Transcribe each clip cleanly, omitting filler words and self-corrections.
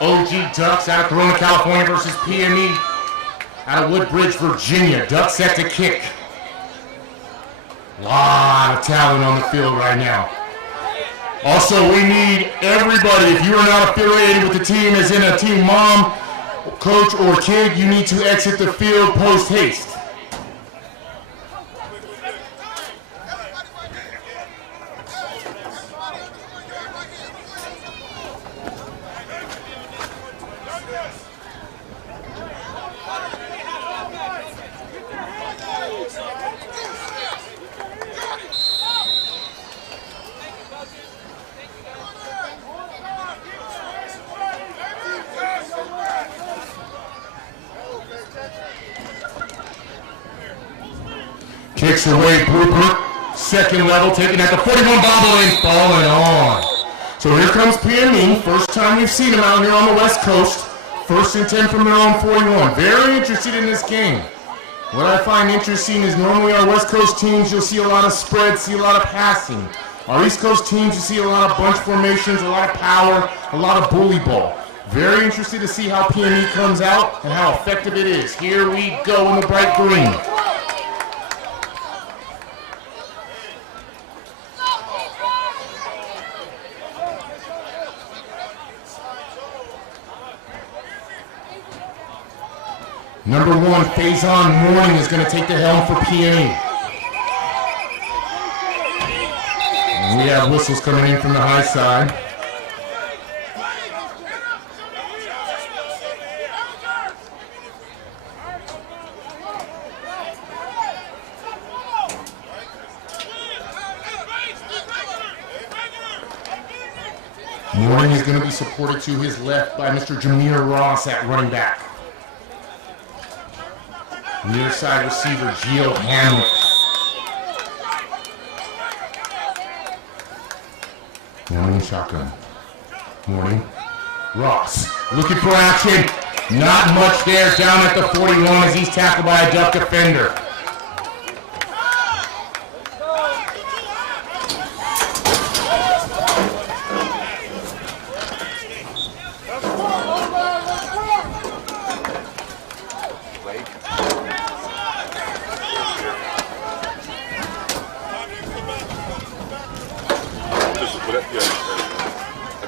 OG Ducks out of Corona, California versus PME out of Woodbridge, Virginia. Ducks set to kick. Lot of talent on the field right now. Also, we need everybody. If you are not affiliated with the team, as in a team mom, coach, or kid, you need to exit the field post haste. Kicks away, blooper, second level, taken at the 41, bobbling, falling on. So here comes PME, first time we've seen them out here on the West Coast. First and 10 from their own 41. Very interested in this game. What I find interesting is normally our West Coast teams, you'll see a lot of spread, see a lot of passing. Our East Coast teams, you see a lot of bunch formations, a lot of power, a lot of bully ball. Very interested to see how PME comes out and how effective it is. Here we go in the bright green. Number 1, Faison Morning is going to take the helm for PME. And we have whistles coming in from the high side. Morning is going to be supported to his left by Mr. Jameer Ross at running back. Near side receiver, Gio Hamlet. Morning shotgun. Morning. Ross looking for action. Not much there down at the 41 as he's tackled by a Duck defender.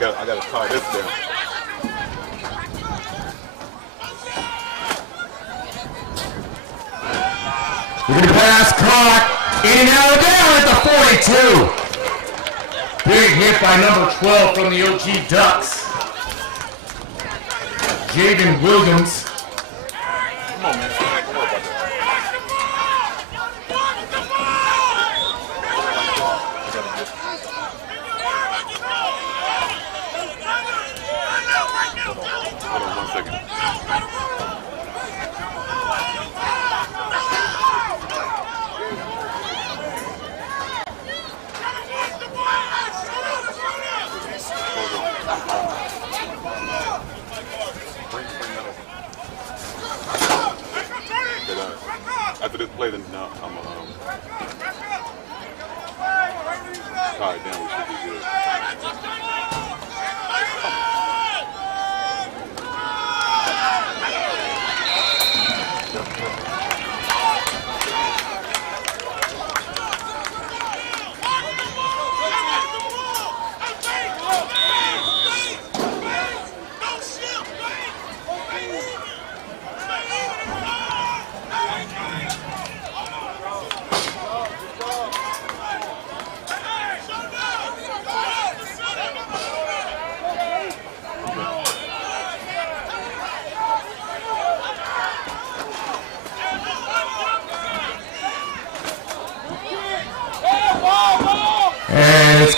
I gotta tie this down. We're gonna pass, caught, in and out down at the 42. Big hit by number 12 from the OG Ducks. Jaden Williams. Come on, man. Don't worry about that. Hold on 1 second. After this play, then now I'm tie it down. We should be good.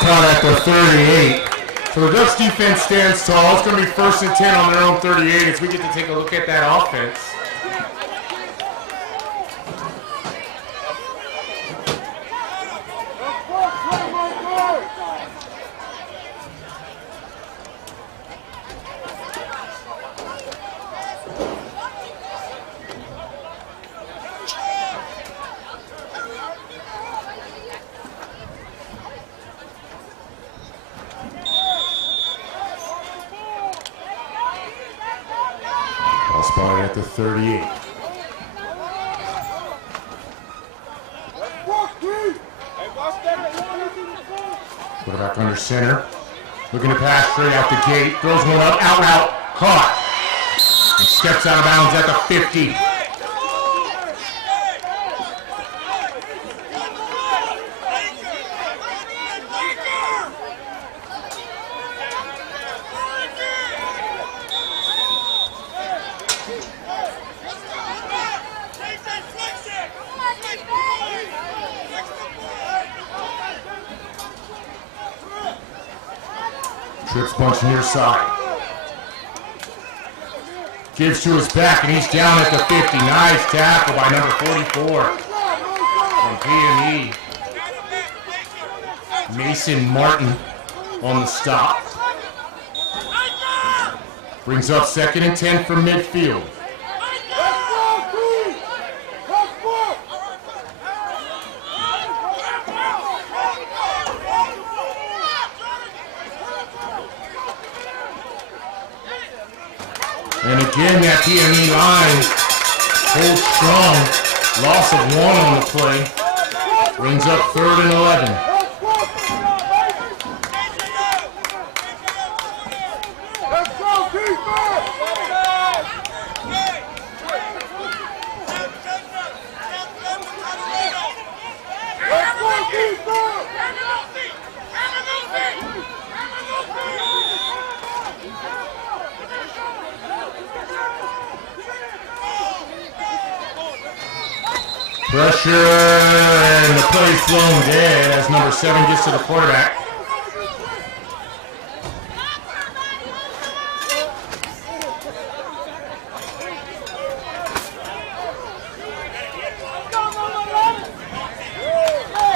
caught at the 38. So the Ducks defense stands tall. It's going to be 1st and 10 on their own 38 as we get to take a look at that offense. Spotted at the 38. Put it back under center. Looking to pass straight out the gate. Throws one up, out, caught. And steps out of bounds at the 50. Trips bunch near side. Gives to his back, and he's down at the 50. Nice tackle by number 44 from PME. Mason Martin on the stop. Brings up 2nd and 10 from midfield. And again, that PME line holds strong. Loss of 1 on the play. Brings up 3rd and 11. Pressure, and the play's thrown dead as number 7 gets to the quarterback.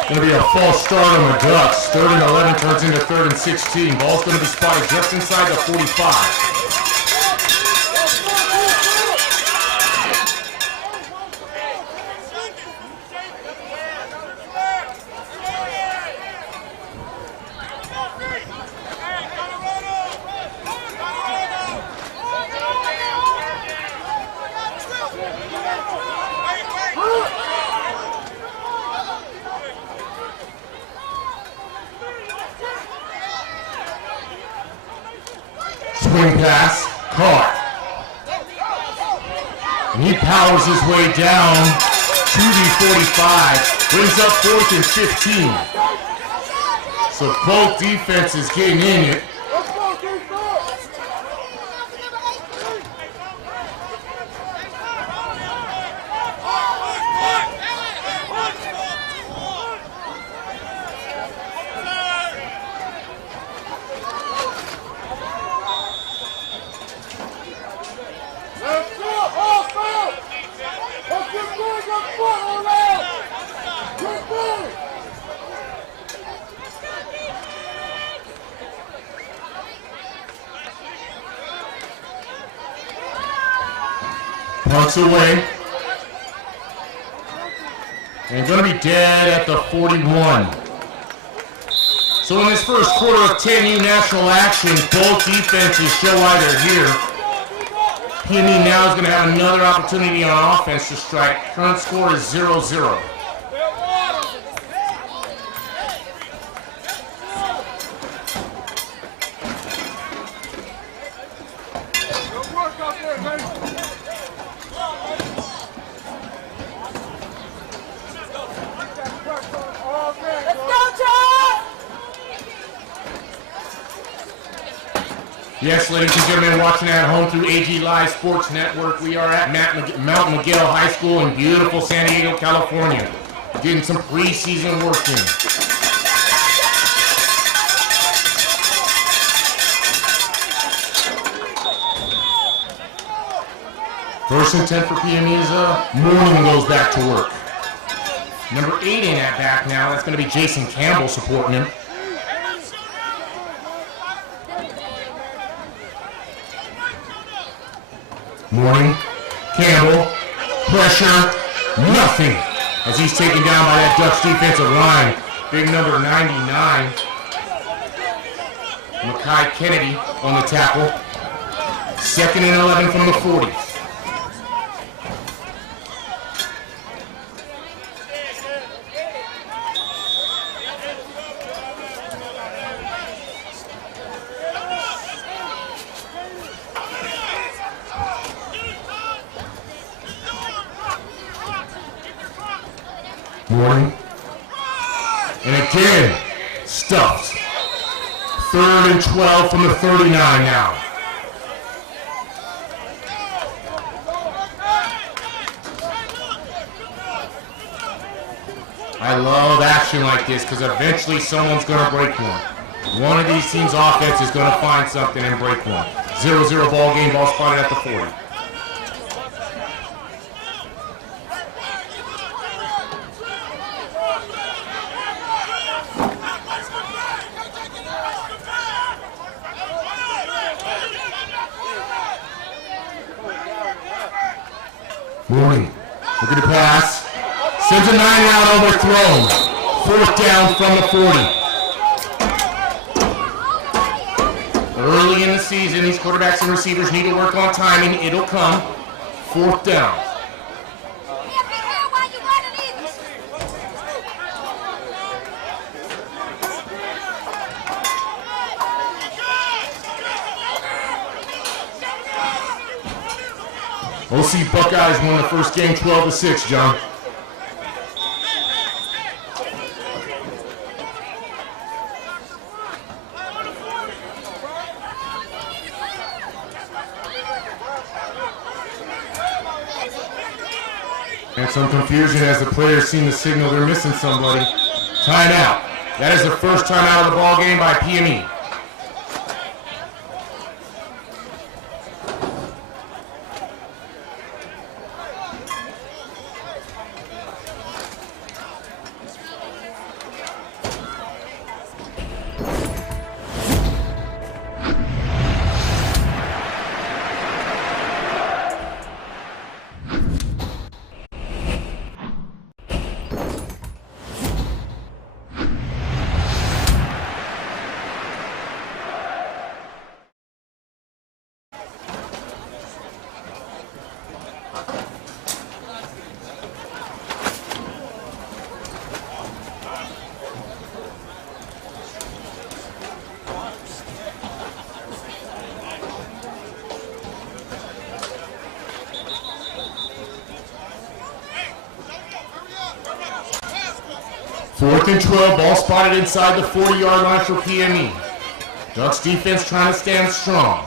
Going to be a false start on the Ducks. 3rd and 11 turns into 3rd and 16. Ball's going to be spotted just inside the 45. Swing pass, caught. And he powers his way down to the 45, brings up 4th and 15. So both defenses getting in it. Punts away. And going to be dead at the 41. So in this first quarter of 10U national action, both defenses show why they're here. PME now is going to have another opportunity on offense to strike. Current score is 0-0. Yes, ladies and gentlemen, watching at home through AG Live Sports Network, we are at Mount Miguel High School in beautiful San Diego, California, getting some preseason work in. First and 10 for PME as Mourning goes back to work. Number 8 in at back now. That's going to be Jason Campbell supporting him. Mourning, Campbell, pressure, nothing. As he's taken down by that Ducks defensive line. Big number 99. Makai Kennedy on the tackle. 2nd and 11 from the 40. Mourning. And again, stuffed. 3rd and 12 from the 39 now. I love action like this because eventually someone's going to break one. One of these teams' offense is going to find something and break one. 0-0 ball game, ball spotted at the 40. Mourning, look at the pass. Sends a 9 out overthrown. 4th down from the 40. Early in the season, these quarterbacks and receivers need to work on timing. It'll come. 4th down. OC Buckeyes won the first game 12-6, John. And some confusion as the players seem to signal they're missing somebody. Timeout. That is the first time out of the ball game by PME. Fourth and 12, ball spotted inside the 40-yard line for PME. Ducks defense trying to stand strong.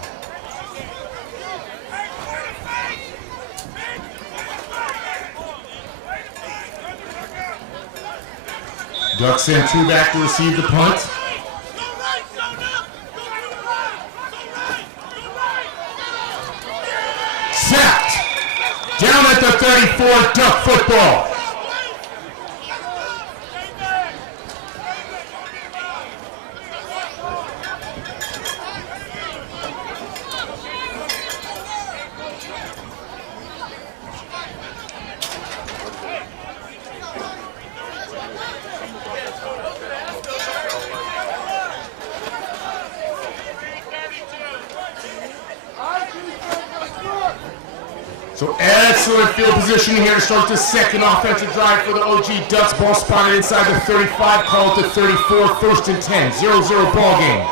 Ducks send 2 back to receive the punt. Sacked! Down at the 34, Duck football. So excellent field positioning here to start the second offensive drive for the OG Ducks. Ball spotted inside the 35, call it the 34, 1st and 10, 0-0 ball game.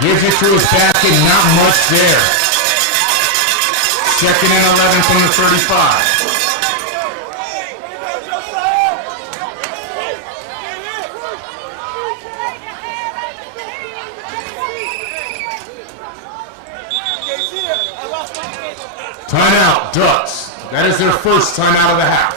Gives it to his back and not much there. 2nd and 11 from the 35. Timeout, Ducks. That is their first timeout of the half.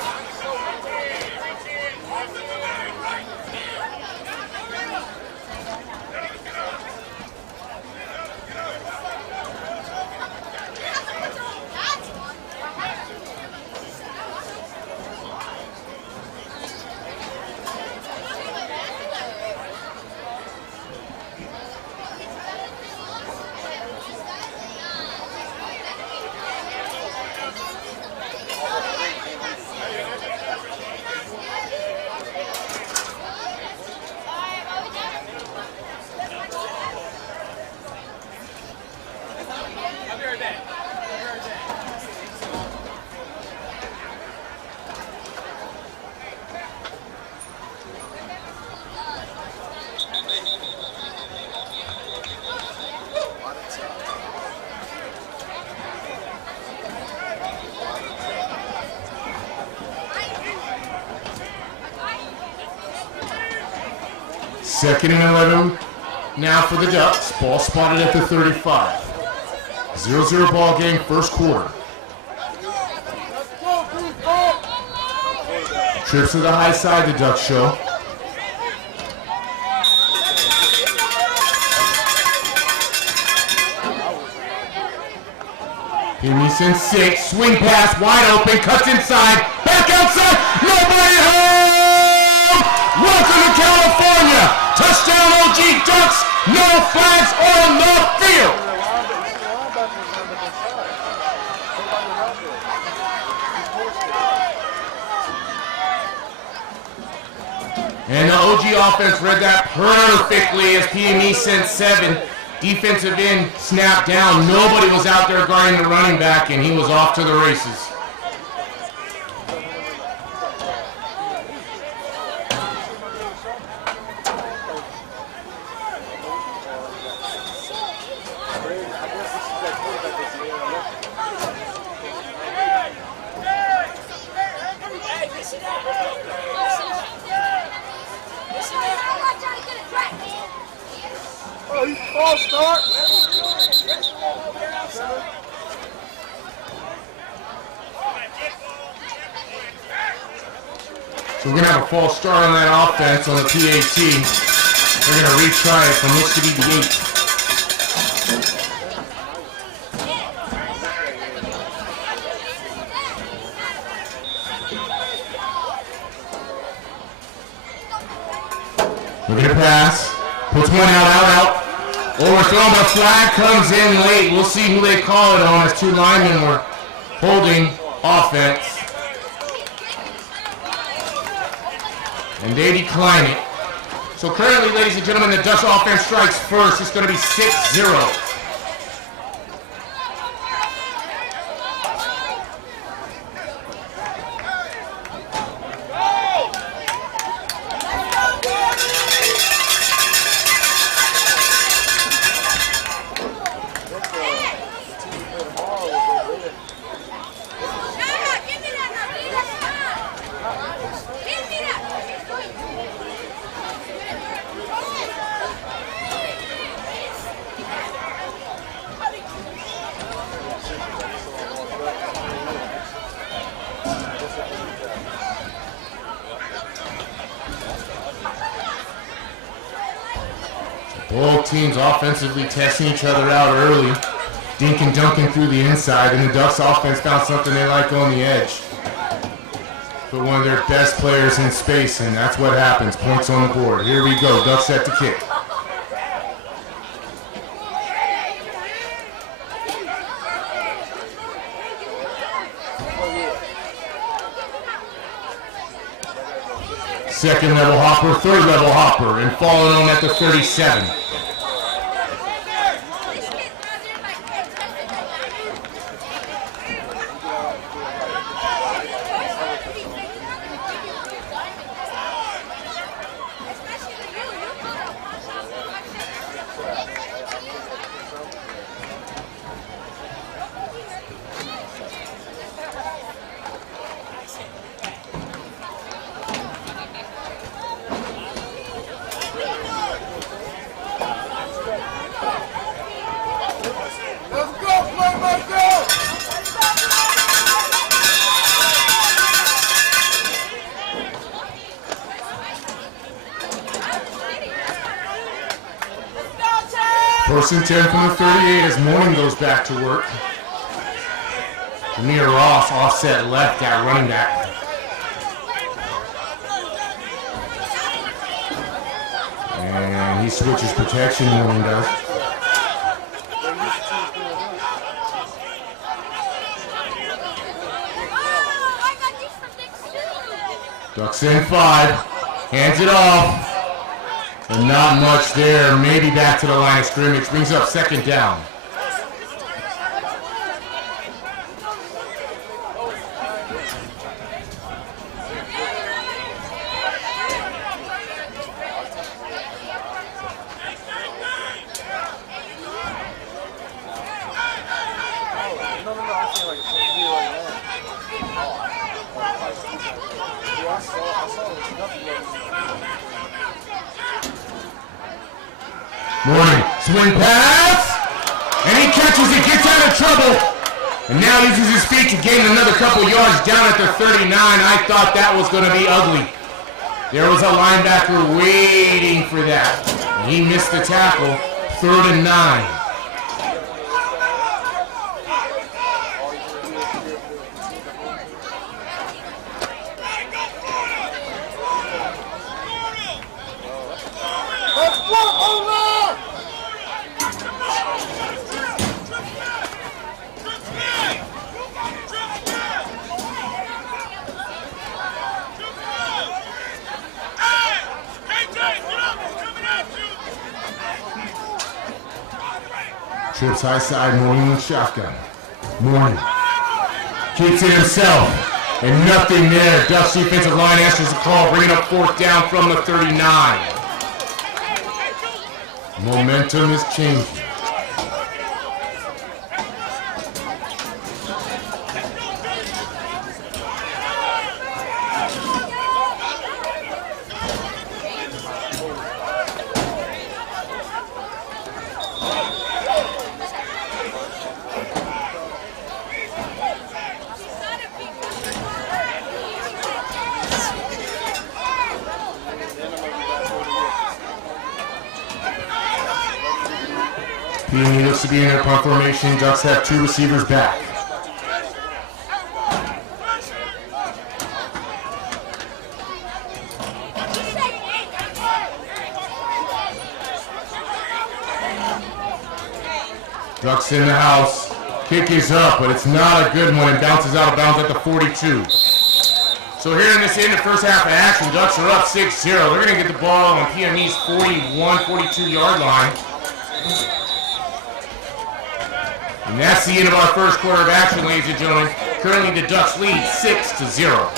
Second and 11 now for the Ducks. Ball spotted at the 35. 0-0 ball game, first quarter. Trips to the high side, the Ducks show. Pearson 6, swing pass, wide open, cuts inside, back outside, nobody home! Welcome to California! Touchdown OG Ducks, no flags on the field! And the OG offense read that perfectly as PME sent 7. Defensive end snapped down. Nobody was out there guarding the running back, and he was off to the races. So we're going to have a false start on that offense on the PAT. They're going to retry it from looks to be the 8. Looking to pass. Puts one out. Overthrown, but flag comes in late. We'll see who they call it on as 2 linemen were holding offense. And they decline it. So currently, ladies and gentlemen, the Dutch offense strikes first. It's going to be 6-0. Both teams offensively testing each other out early. Dink and dunking through the inside, and the Ducks offense found something they like on the edge. Put one of their best players in space, and that's what happens. Points on the board. Here we go. Ducks set to kick. Second level hopper, third level hopper, and falling on at the 37. First and 10 from the 38 as Morning goes back to work. Amir Ross offset left at running back. And he switches protection, Morning does. Ducks in 5, hands it off. And not much there, maybe back to the line of scrimmage, brings up second down. Morning, swing pass, and he catches it, gets out of trouble, and now uses his feet to gain another couple yards down at the 39. I thought that was going to be ugly. There was a linebacker waiting for that. And he missed the tackle, 3rd and 9. Trips high side, Morning with shotgun. Morning keeps it himself, and nothing there. Ducks defensive line answers the call, bringing up 4th down from the 39. Momentum is changing. He looks to be in their punt formation. Ducks have 2 receivers back. Ducks in the house. Kick is up, but it's not a good one. It bounces out of bounds at the 42. So here in this end of first half of action, Ducks are up 6-0. They're going to get the ball on PME's 41, 42-yard line. And that's the end of our first quarter of action, ladies and gentlemen. Currently the Ducks lead 6-0.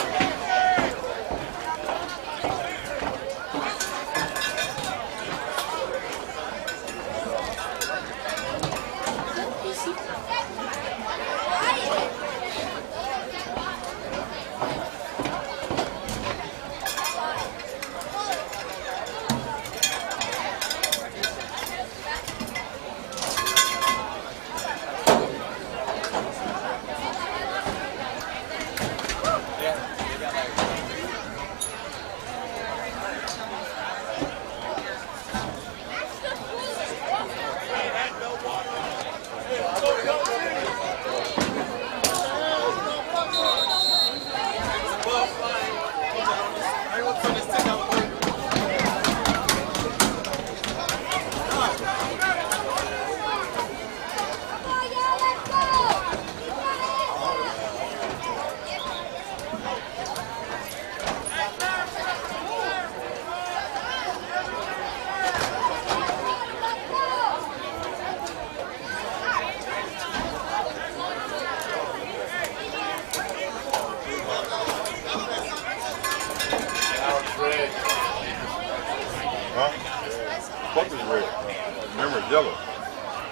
Yellow.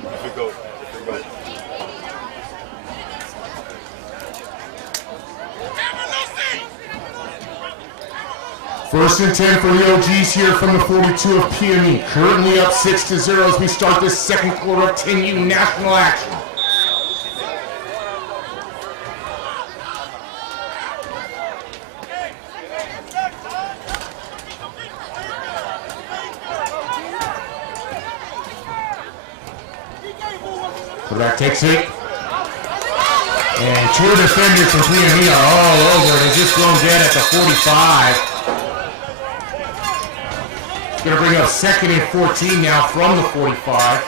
If it goes. First and 10 for the OGs here from the 42 of PME. Currently up 6-0 as we start this second quarter of 10U national action. Quarterback takes it. And two defenders from PME are all over it. It's just thrown dead at the 45. It's going to bring up 2nd and 14 now from the 45.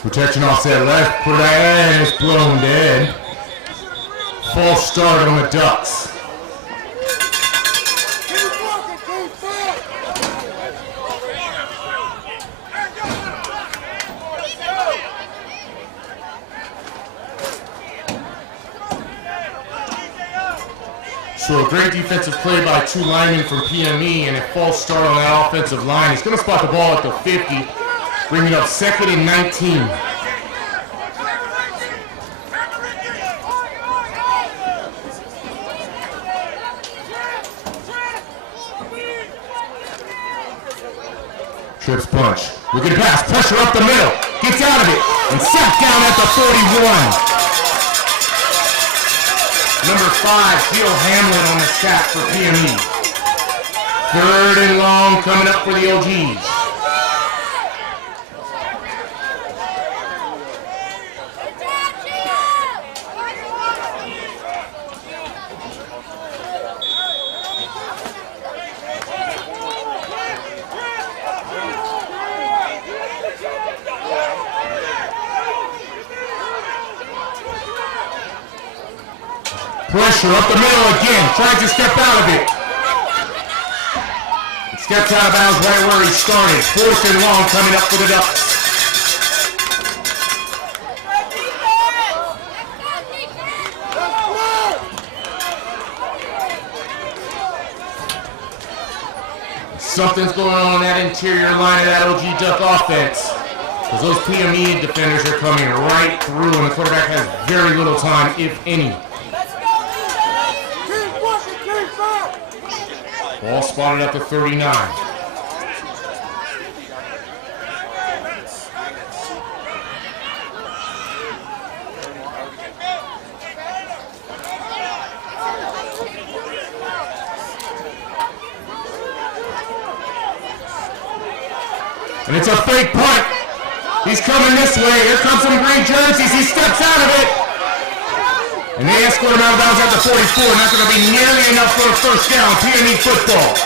Protection offset left, put that in, it's blown dead. False start on the Ducks. So a great defensive play by two linemen from PME and a false start on that offensive line. He's going to spot the ball at the 50. Bringing up 2nd and 19. Trips punch. We can pass. Pressure up the middle. Gets out of it. And sacked down at the 41. Number 5, Gil Hamlet on the sack for PME. 3rd and long coming up for the OGs. Pressure up the middle again, tries to step out of it. Steps out of bounds right where he started. 4th and long coming up for the Ducks. Something's going on in that interior line of that OG Duck offense. Because those PME defenders are coming right through and the quarterback has very little time, if any. Ball spotted at the 39. And it's a fake punt. He's coming this way. Here comes some green jerseys. He steps out of it. And they escort him out of bounds at the 44. Not going to be nearly enough for a first down. PME football.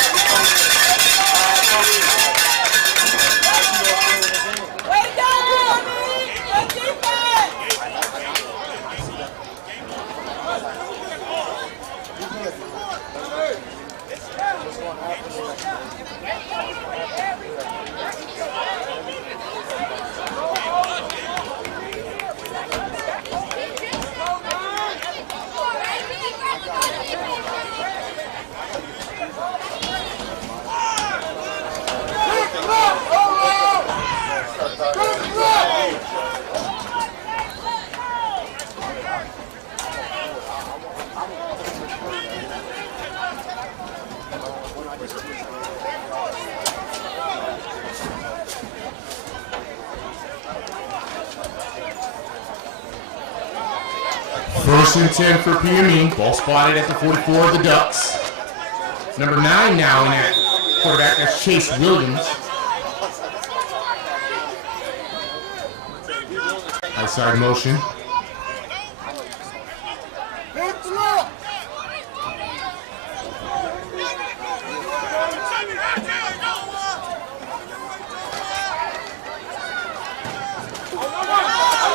First and 10 for PME. Ball spotted at the 44 of the Ducks. Number 9 now in that quarterback, that's Chase Williams. Outside motion.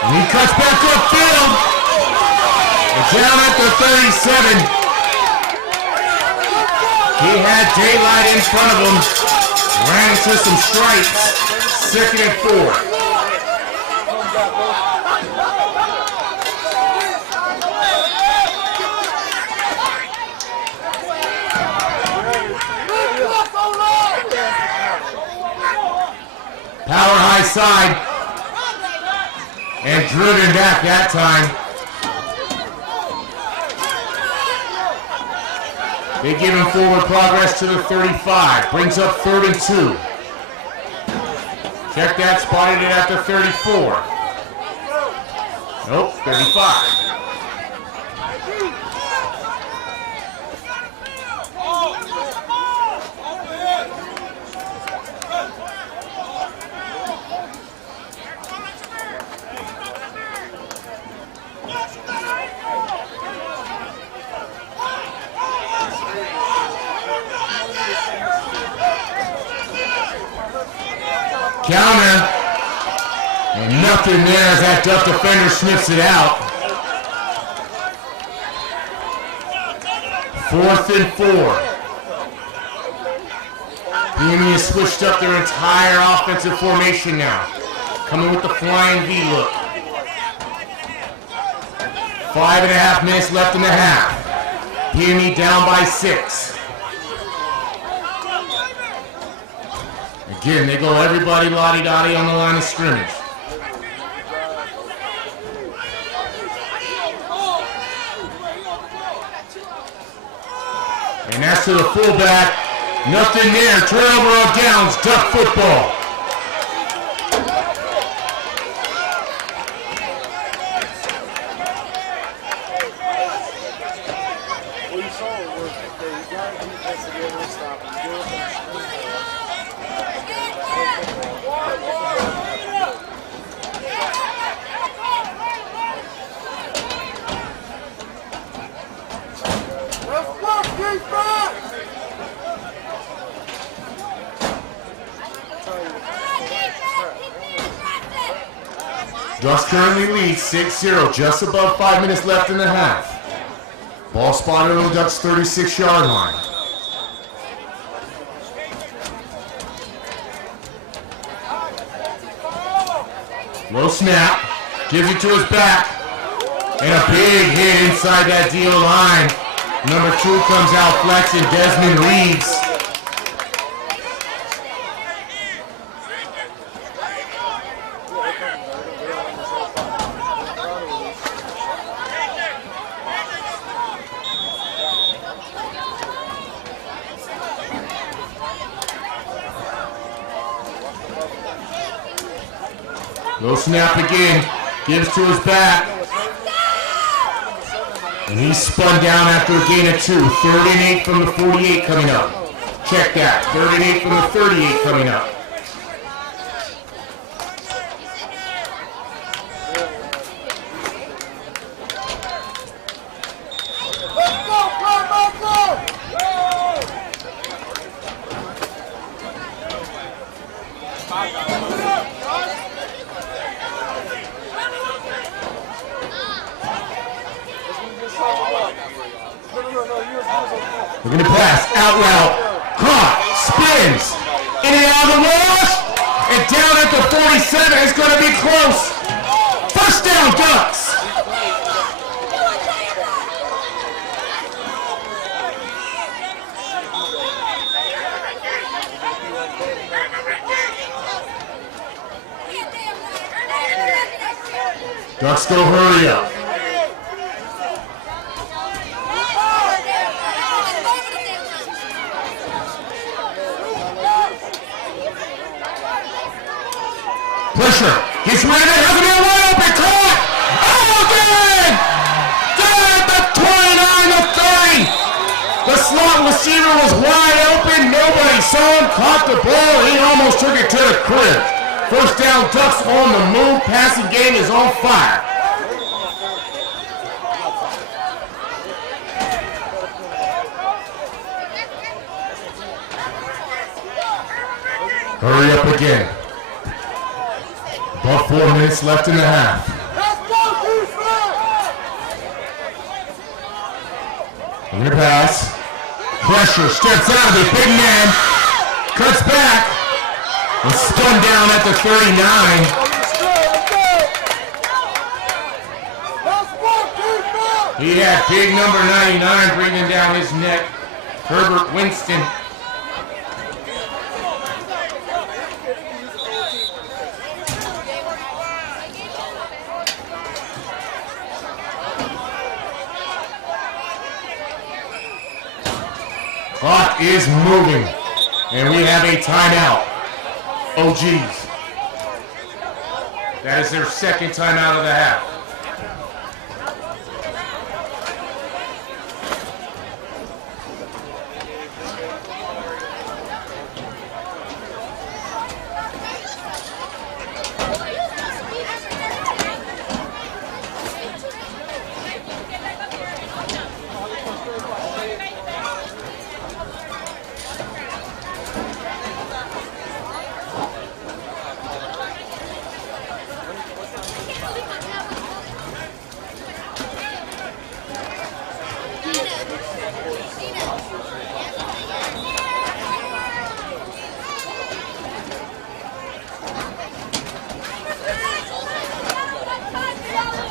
And he cuts back upfield. Down at the 37. He had daylight in front of him. Ran into some stripes. 2nd and 4. Power high side. And driven back that time. They give him forward progress to the 35. Brings up 3rd and 2. Check that, spotted it at the 34. Nope, 35. Counter, and nothing there as that Duck defender sniffs it out. 4th and 4. PME has switched up their entire offensive formation now, coming with the flying V look. 5.5 minutes left in the half. PME down by 6. Again, they go everybody lottie-dottie on the line of scrimmage. And that's to the fullback. Nothing there. Turnover on downs. Duck football. Ducks currently lead 6-0, just above 5 minutes left in the half. Ball spotted on the Ducks' 36-yard line. Low snap, gives it to his back, and a big hit inside that deal line. Number 2 comes out flexing, Desmond Reeves. Low snap again, gives to his back. And he's spun down after a gain of 2. 3rd and 8 from the 48 coming up. Check that, 3rd and 8 from the 38 coming up. We're going to pass, out route, caught, spins, in and out of the rush, and down at the 47, it's going to be close. First down, Ducks. Ducks go hurry up. Pressure. He's running it. Has to be a wide open. Caught. Oh, again! Down at the 29 to 30. The slot receiver was wide open. Nobody saw him. Caught the ball. He almost took it to the crib. First down, Ducks on the move. Passing game is on fire. Hurry up again. About 4 minutes left in the half. In the pass. Pressure, steps out of it, big man. Cuts back. And spun down at the 39. He had big number 99 breathing down his neck. Herbert Winston. Clock is moving, and we have a timeout. Oh, geez. That is their second timeout of the half.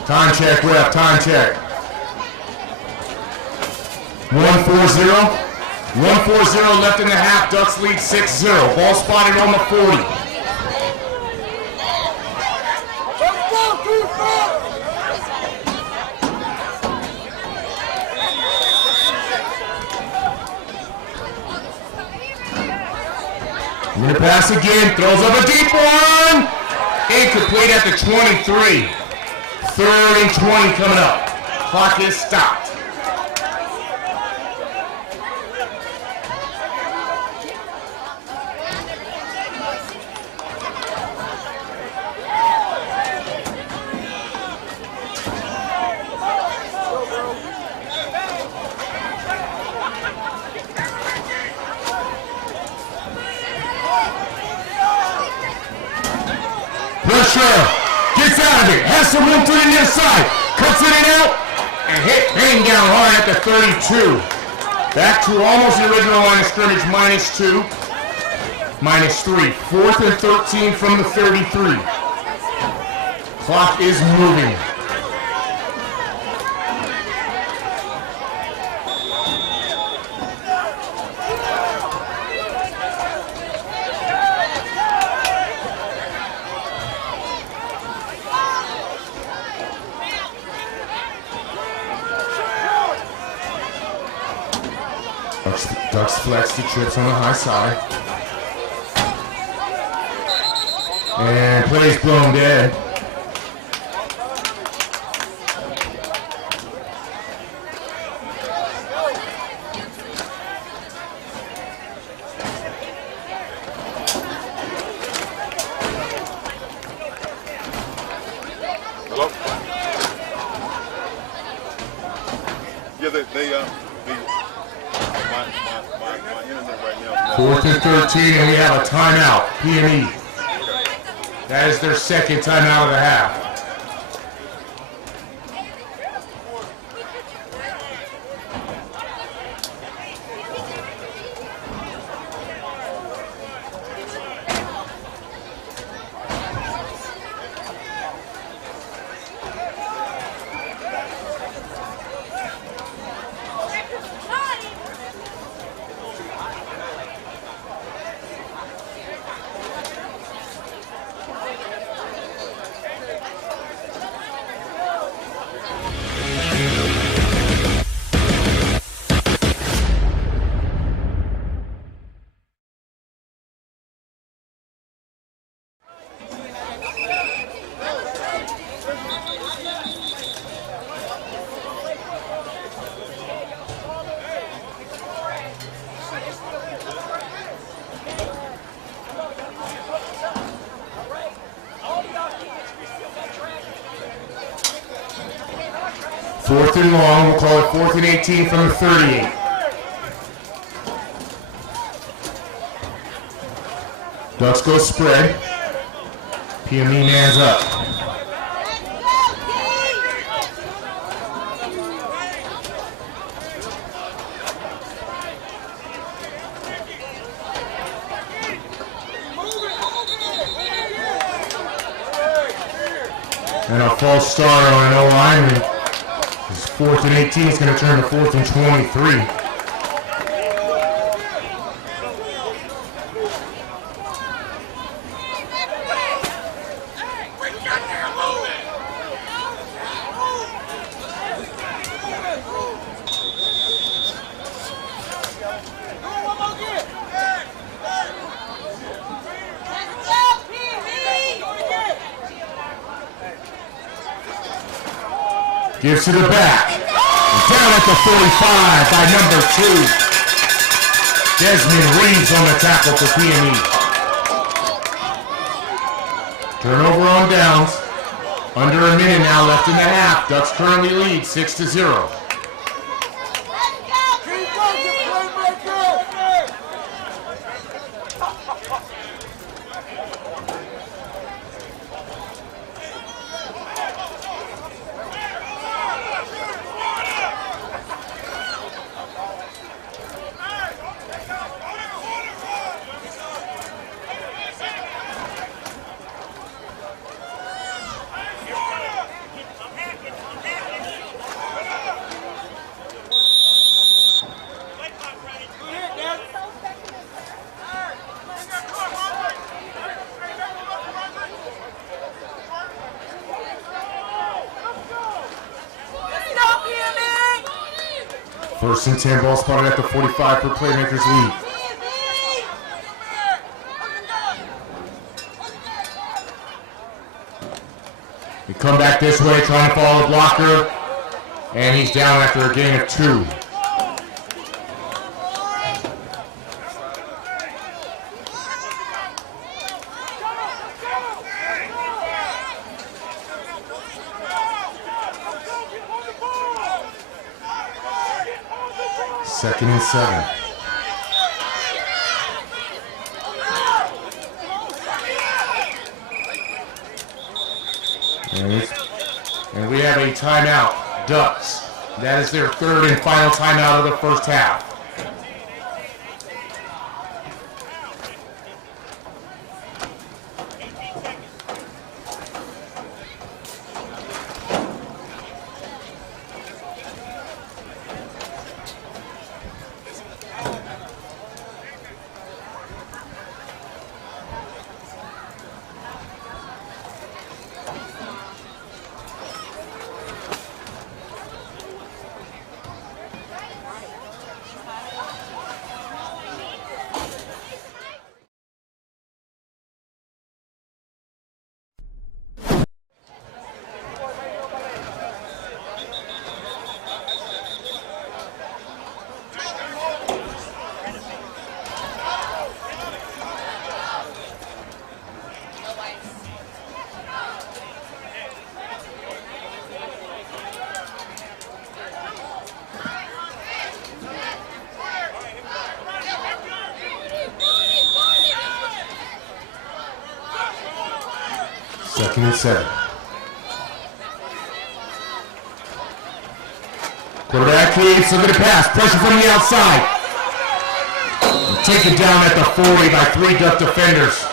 Time check, ref, time check. 1-4-0. 1-4-0 left in the half. Ducks lead 6-0. Ball spotted on the 40. Gonna pass again. Throws up a deep one. Incomplete at the 23. 3rd and 20 coming up. Clock is stopped. Pressure. Gets out of it. Has some room to the near side. Cuts it in out. And hit bang down hard at the 32. Back to almost the original line of scrimmage. -2. -3. 4th and 13 from the 33. Clock is moving. Ducks flex the trips on the high side. And play's blown dead. Hello? Yeah, my internet right now. 4th and 13, and we have a timeout. PME. That is their second timeout of the half. Fourth and long, we'll call it 4th and 18 from the 38. Ducks go spread. PME man's up. And a false start on an O-lineman. 4th and 18 is going to turn to 4th and 23. Gives to the back. Down at the 45 by number 2. Desmond Reeves on the tackle for PME. Turnover on downs. Under a minute now left in the half. Ducks currently lead 6-0. First and 10, ball spotted at the 45 for Playmakers lead. We come back this way, trying to follow the blocker, and he's down after a gain of 2. Second and 7. And we have a timeout, Ducks. That is their third and final timeout of the first half. Second and 7. Quarterback keeps looking to pass. Pressure from the outside. Taken down at the 40 by 3 Duck defenders.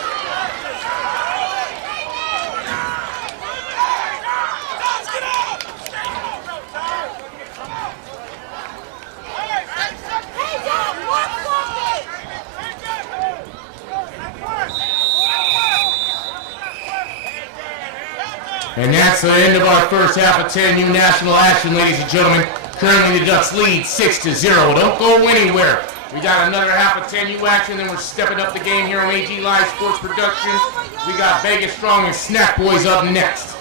And that's the end of our first half of 10U national action, ladies and gentlemen. Currently the Ducks lead 6-0. Don't go anywhere. We got another half of 10U action, then we're stepping up the game here on AG Live Sports Productions. We got Vegas Strong and Snack Boys up next.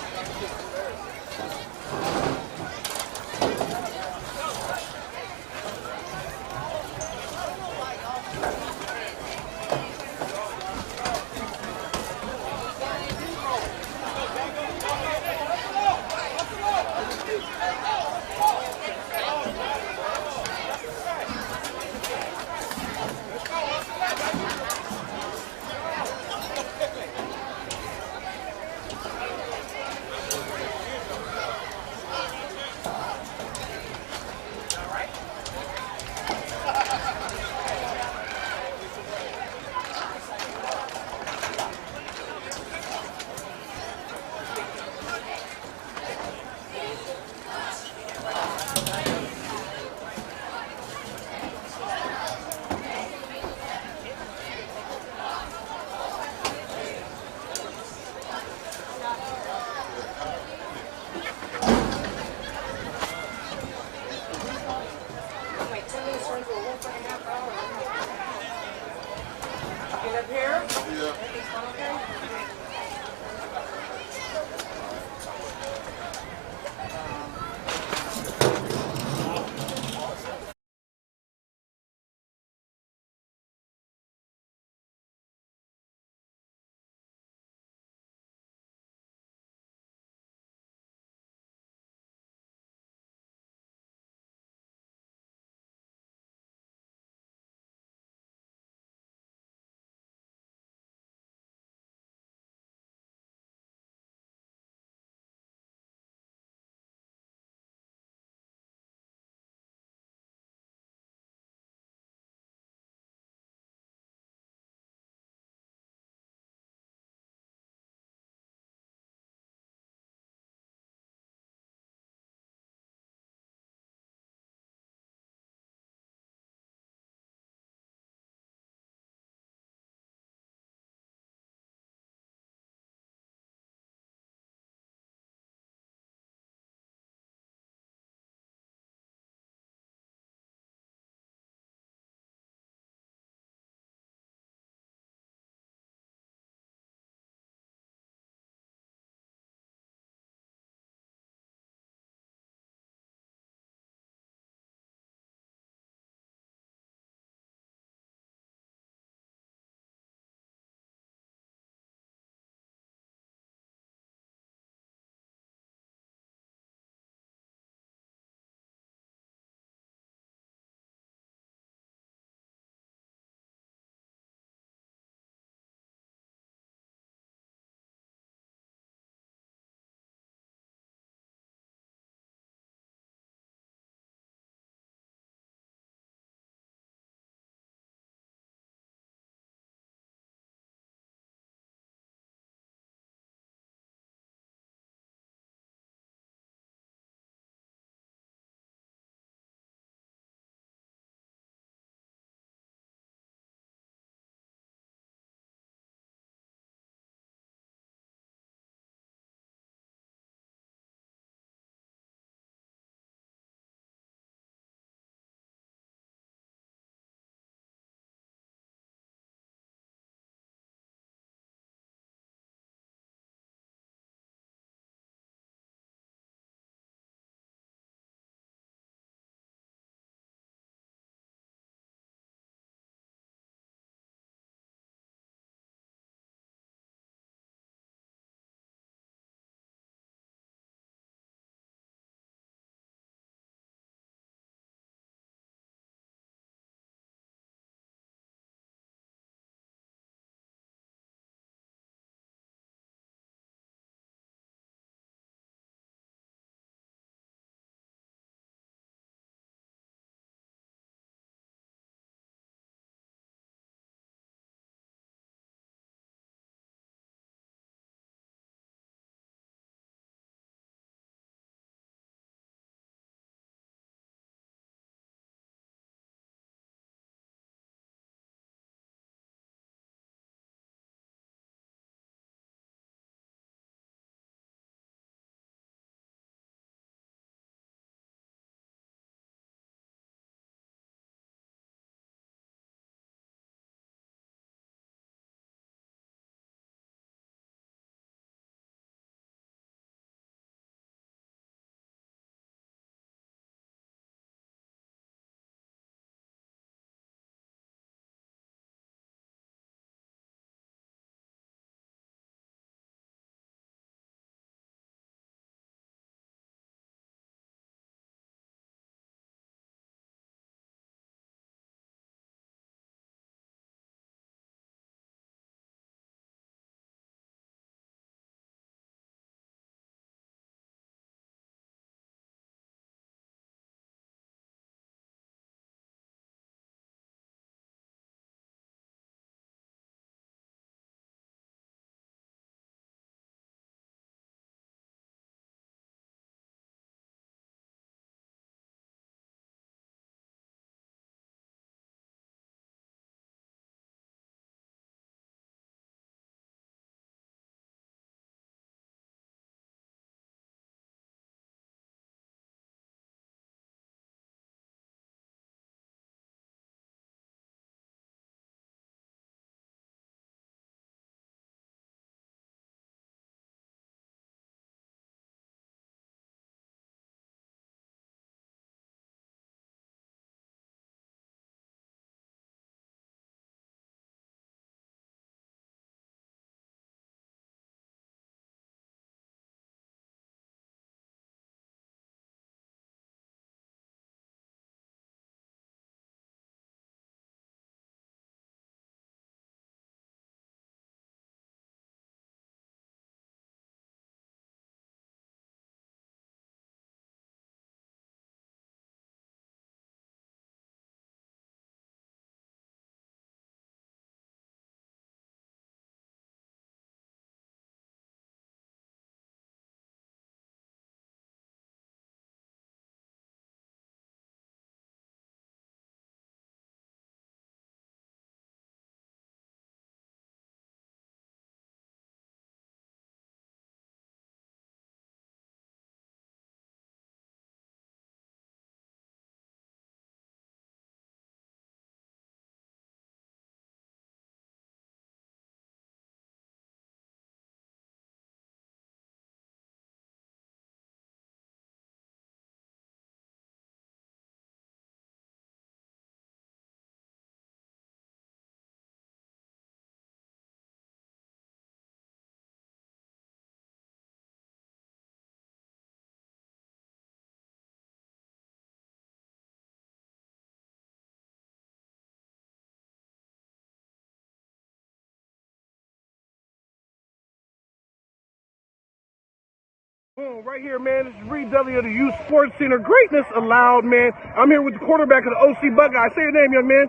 Boom, right here, man. This is Reed W of the Youth Sports Center. Greatness allowed, man. I'm here with the quarterback of the OC Buckeyes. Say your name, young man.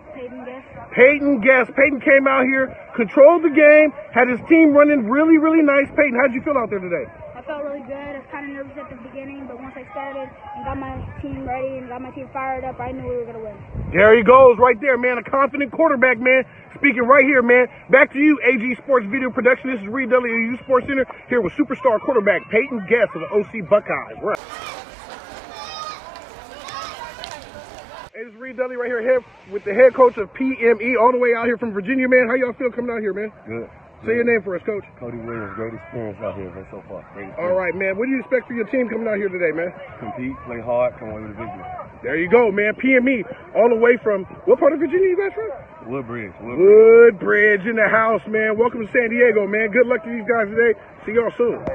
Peyton Guest. Peyton came out here, controlled the game, had his team running really, really nice. Peyton, how'd you feel out there today? I felt really good. I was kind of nervous at the beginning, but once I started and got my team ready and got my team fired up, I knew we were going to win. There he goes, right there, man. A confident quarterback, man. Speaking right here, man. Back to you, AG Sports Video Production. This is Reed W of the Youth Sports Center, here with superstar quarterback Peyton Guest of the OC Buckeyes. Right. Hey, this is Reed W right here with the head coach of PME, all the way out here from Virginia, man. How y'all feel coming out here, man? Good. Say your name for us, Coach. Cody Williams, great experience out here so far. All right, man. What do you expect for your team coming out here today, man? Compete, play hard, come away with a victory. There you go, man. PME, all the way from, what part of Virginia you guys from? Woodbridge. Woodbridge in the house, man. Welcome to San Diego, man. Good luck to these guys today. See y'all soon.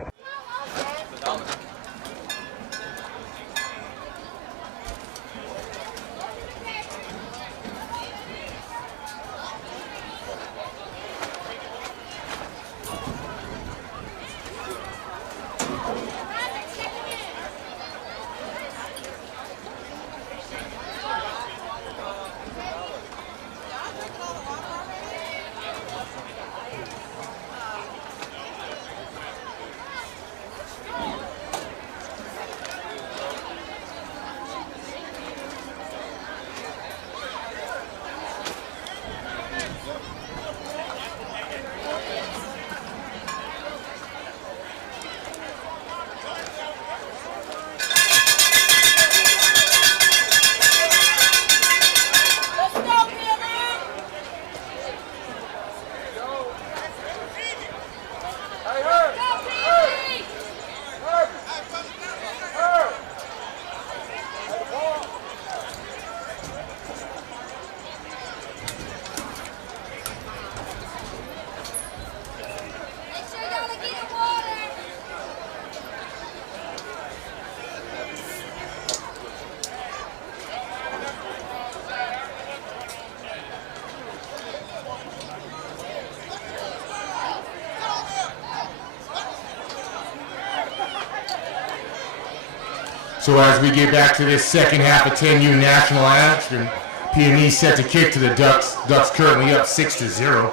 So as we get back to this second half of 10U national action, PME set to kick to the Ducks. Ducks currently up 6-0.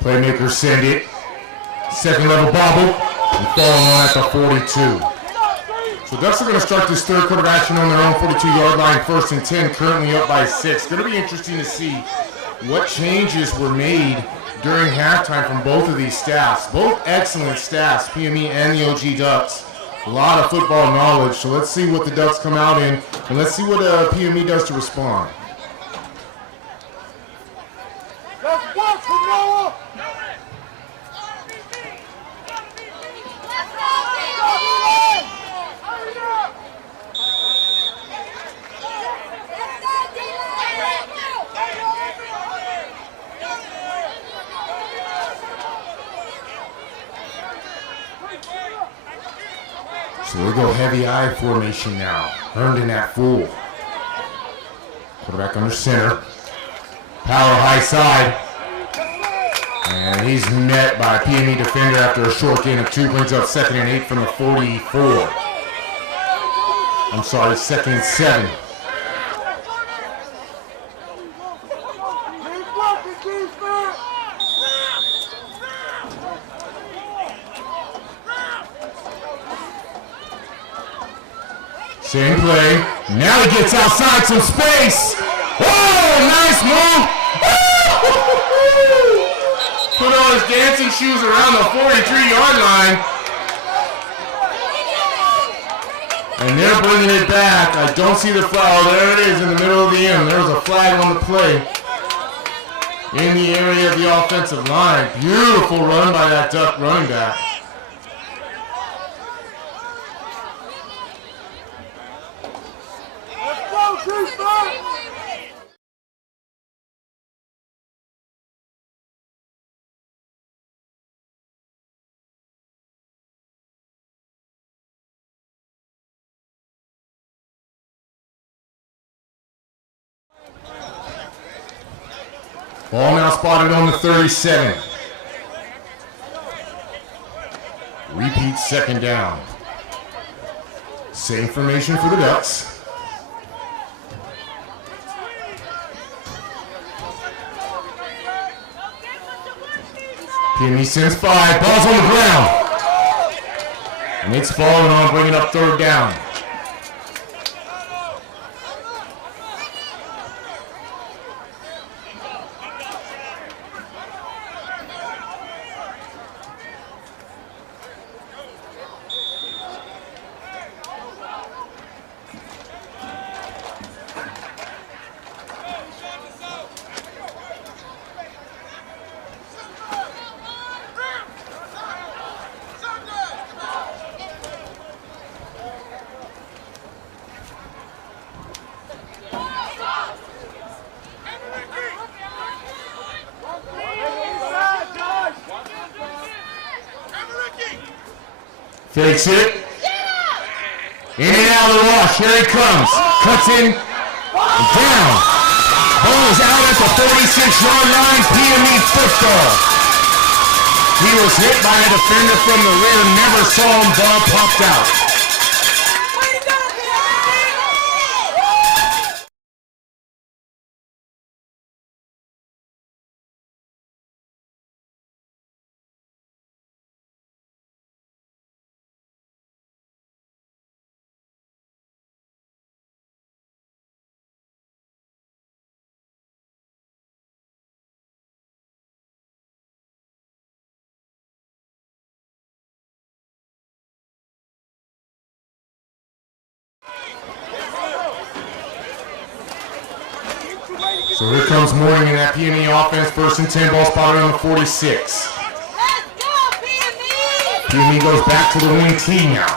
Playmakers send it. Second level bobble. And falling on at the 42. So Ducks are going to start this third quarter action on their own 42-yard line, 1st and 10, currently up by 6. Going to be interesting to see what changes were made during halftime from both of these staffs. Both excellent staffs, PME and the OG Ducks. A lot of football knowledge. So let's see what the Ducks come out in, and let's see what PME does to respond. So we go heavy I formation now. Herndon at full. Quarterback under center. Power high side. And he's met by a PME defender after a short gain of 2. Brings up 2nd and 8 from the 44. I'm sorry, 2nd and 7. Same play. Now he gets outside some space. Oh, nice move. all his dancing shoes around the 43-yard line. And they're bringing it back. I don't see the flag. Oh, there it is in the middle of the end. There's a flag on the play in the area of the offensive line. Beautiful run by that Duck running back. Let's go, Cooper! Ball now spotted on the 37. Repeat second down. Same formation for the Ducks. PME sends 5. Ball's on the ground. And it's falling on, bringing up third down. Fakes it. In and out of the rush. Here he comes. Cuts in. Down. Ball is out at the 46-yard line. PME football. He was hit by a defender from the rear. Never saw him. Ball popped out. So here comes Morning in that PME offense. First and 10, ball spotted on the 46. Let's go, PME! PME goes back to the wing T now.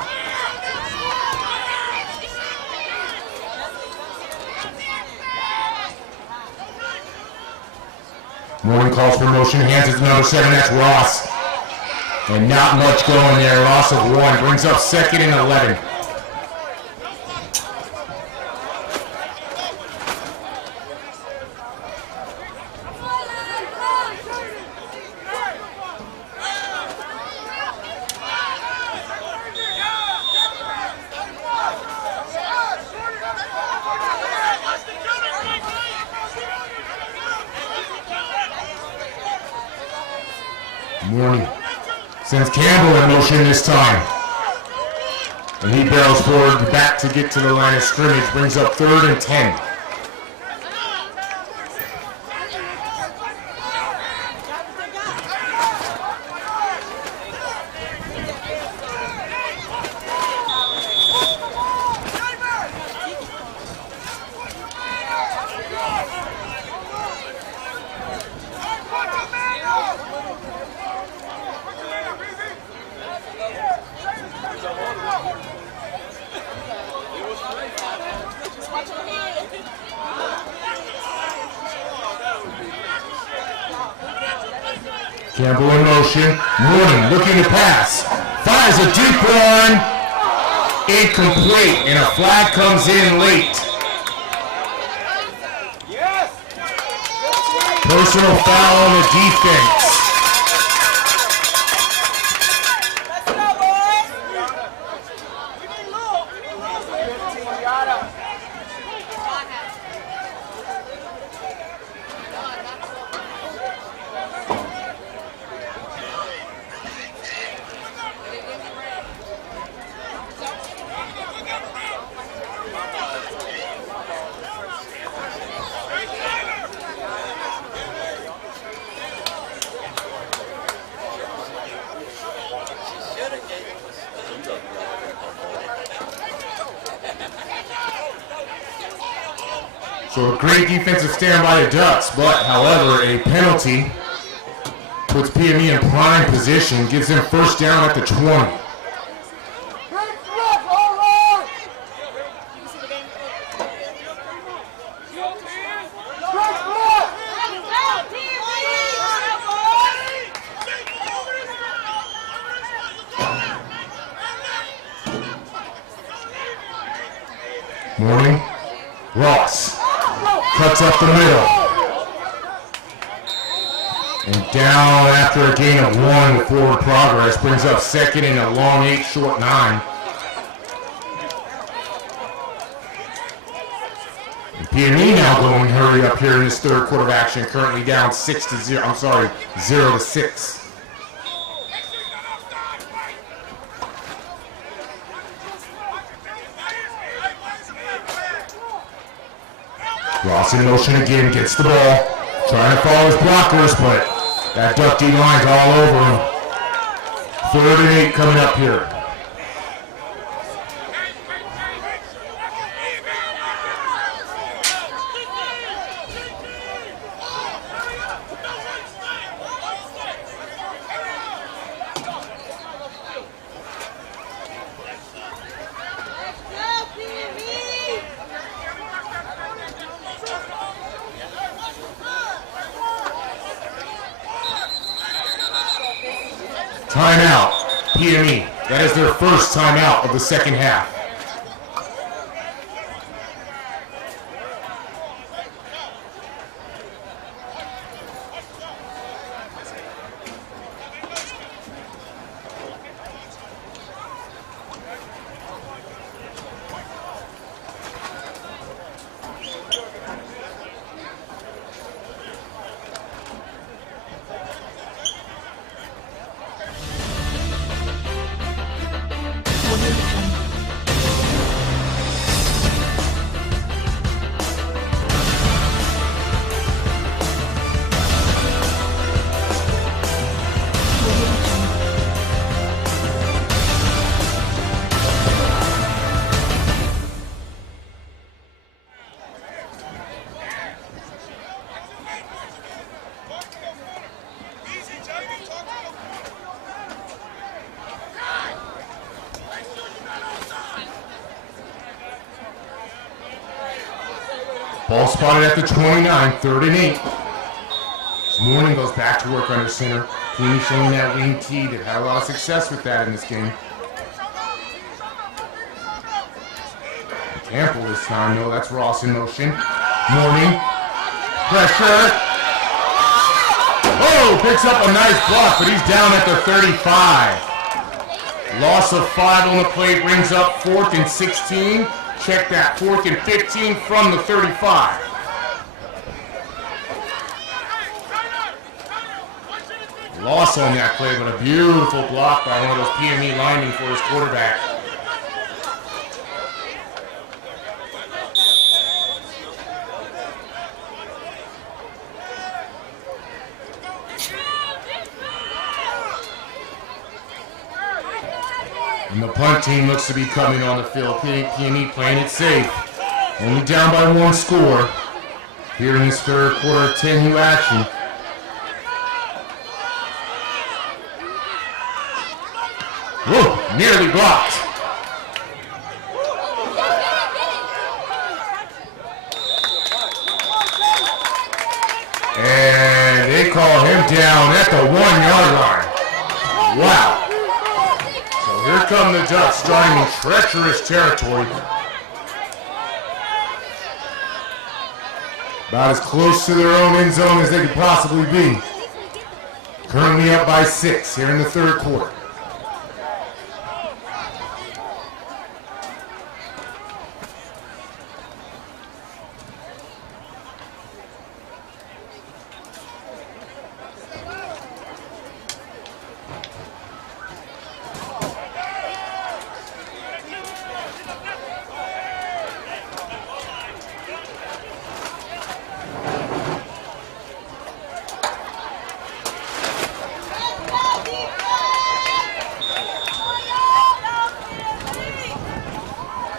Morning calls for motion, hands it to number 7, that's Ross. And not much going there, loss of 1. Brings up second and 11. Morning sends Campbell in motion this time. And he barrels forward back to get to the line of scrimmage. Brings up third and 10. Campbell in motion. Morning looking to pass. Fires a deep one. Incomplete. And a flag comes in late. Personal foul on the defense. So a great defensive stand by the Ducks, but however, a penalty puts PME in prime position, gives them first down at the 20. Morning. Ross cuts up the middle. And down after a gain of 1 with forward progress. Brings up second and a long 8, short 9. And PME now going hurry up here in this third quarter of action. Currently down 0 to 6. Ross in motion again, gets the ball. Trying to follow his blockers, but that Duck D line's all over him. 3rd and 8 coming up here. Timeout, PME. That is their first timeout of the second half. Ball spotted at the 29, 3rd and 8. This Morning goes back to work under center. Team showing that wing T. They've had a lot of success with that in this game. Ample this time, no, that's Ross in motion. Morning. Pressure. Oh, picks up a nice block, but he's down at the 35. Loss of 5 on the play brings up 4th and 16. Check that, 4th and 15 from the 35. Loss on that play, but a beautiful block by one of those PME linemen for his quarterback. And the punt team looks to be coming on the field. PME playing it safe. Only down by 1 score here in this third quarter of 10U action. Whoa, nearly blocked. And they call him down at the 1-yard line. Wow. Here come the Ducks, starting in treacherous territory. About as close to their own end zone as they could possibly be. Currently up by 6 here in the third quarter.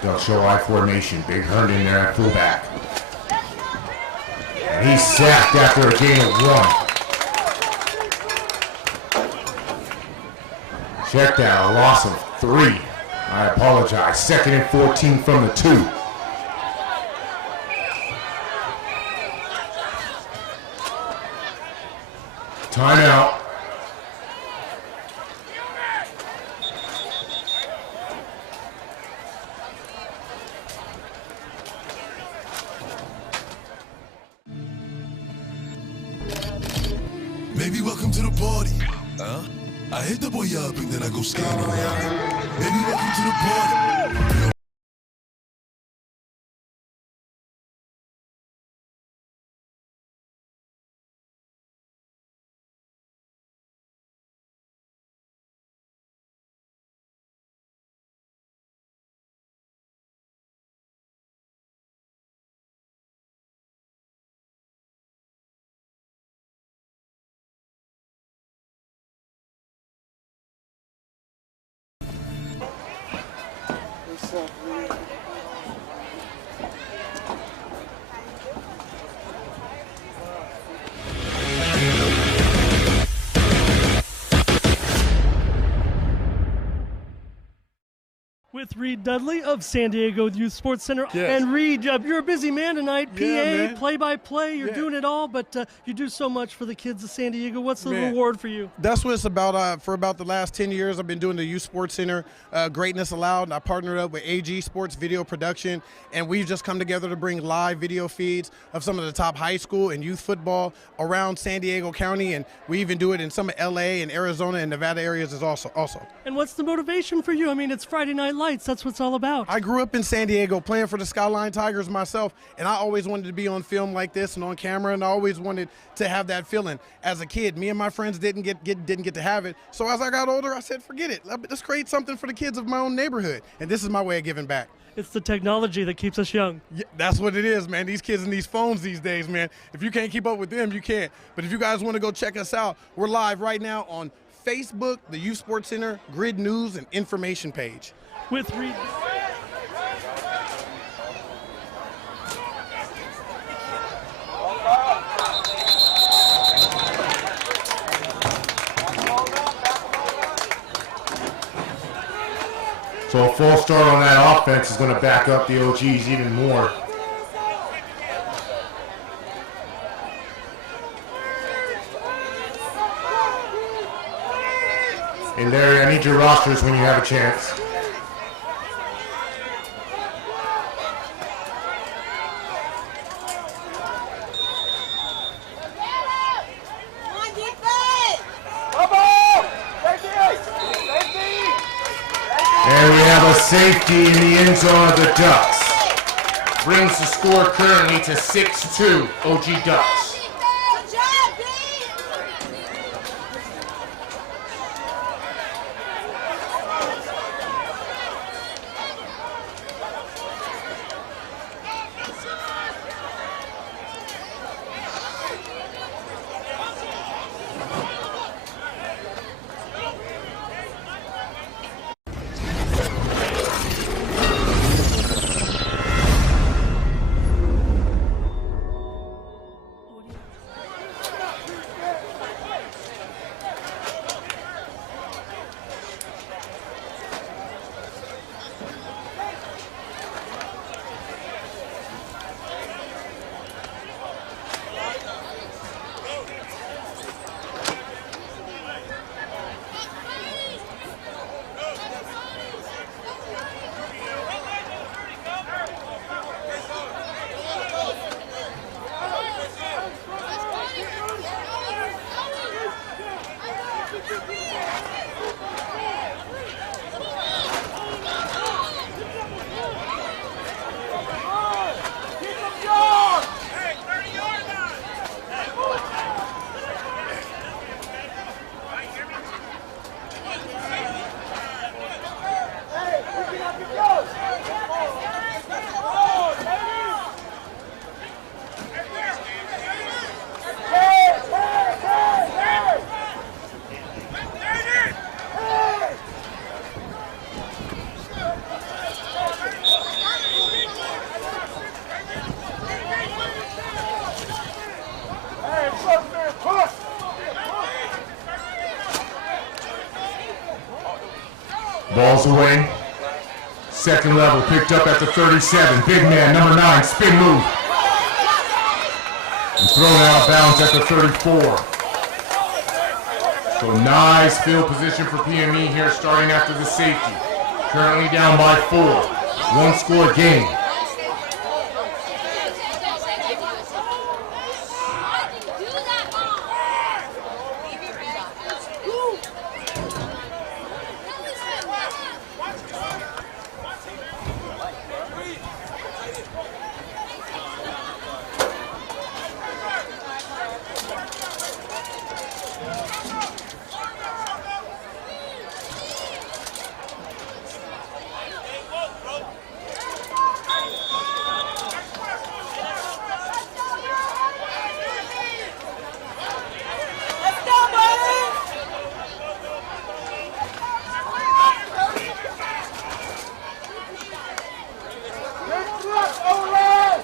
Ducks show I formation. Big Herndon there at fullback. And he's sacked after a gain of 1. Check that, a loss of 3. I apologize. 2nd and 14 from the 2. Timeout. Baby, welcome to the party. I hit the boy up and then I go scan around. Baby, welcome to the party. With Reed Dudley of San Diego Youth Sports Center. Yes. And Reed, you're a busy man tonight. Yeah, PA, man. play-by-play, you're Yeah. doing it all, but you do so much for the kids of San Diego. What's the Man. reward for you? That's what it's about. For about the last 10 years, I've been doing the Youth Sports Center, Greatness Allowed, and I partnered up with AG Sports Video Production, and we've just come together to bring live video feeds of some of the top high school and youth football around San Diego County, and we even do it in some of LA and Arizona and Nevada areas as also. And what's the motivation for you? I mean, it's Friday Night Lights. That's what it's all about. I grew up in San Diego playing for the Skyline Tigers myself, and I always wanted to be on film like this and on camera, and I always wanted to have that feeling. As a kid, me and my friends didn't get to have it. So as I got older, I said, forget it. Let's create something for the kids of my own neighborhood. And this is my way of giving back. It's the technology that keeps us young. Yeah, that's what it is, man. These kids and these phones these days, man. If you can't keep up with them, you can't. But if you guys want to go check us out, we're live right now on Facebook, the Youth Sports Center, Grid News, and Information page. With Reed. So a full start on that offense is going to back up the OGs even more. Hey Larry, I need your rosters when you have a chance. And we have a safety in the end zone of the Ducks. Brings the score currently to 6-2, OG Ducks. Good job, B. Ball's away. Second level, picked up at the 37. Big man, number 9, spin move. And thrown out of bounds at the 34. So nice field position for PME here starting after the safety. Currently down by 4. One score game.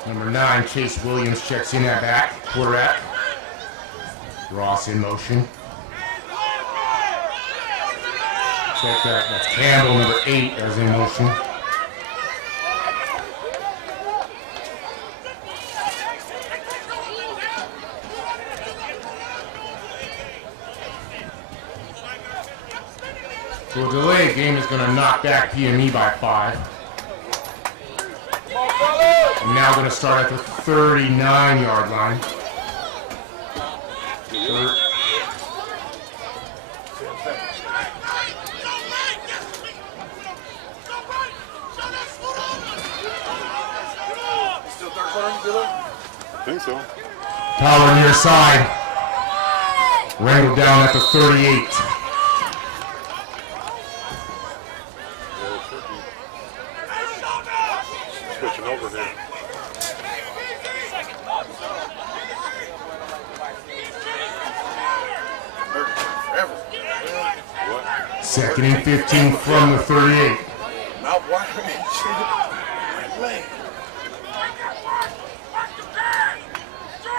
Number 9, Chase Williams checks in at back, quarterback. Ross in motion. Check that, that's Campbell, number 8, as in motion. So a delay game is going to knock back PME by 5. I'm now going to start at the 39-yard line. I think so. Power near side. Wrangled down at the 38. Switching over there. What? Second and 15 from the 38. Not watering.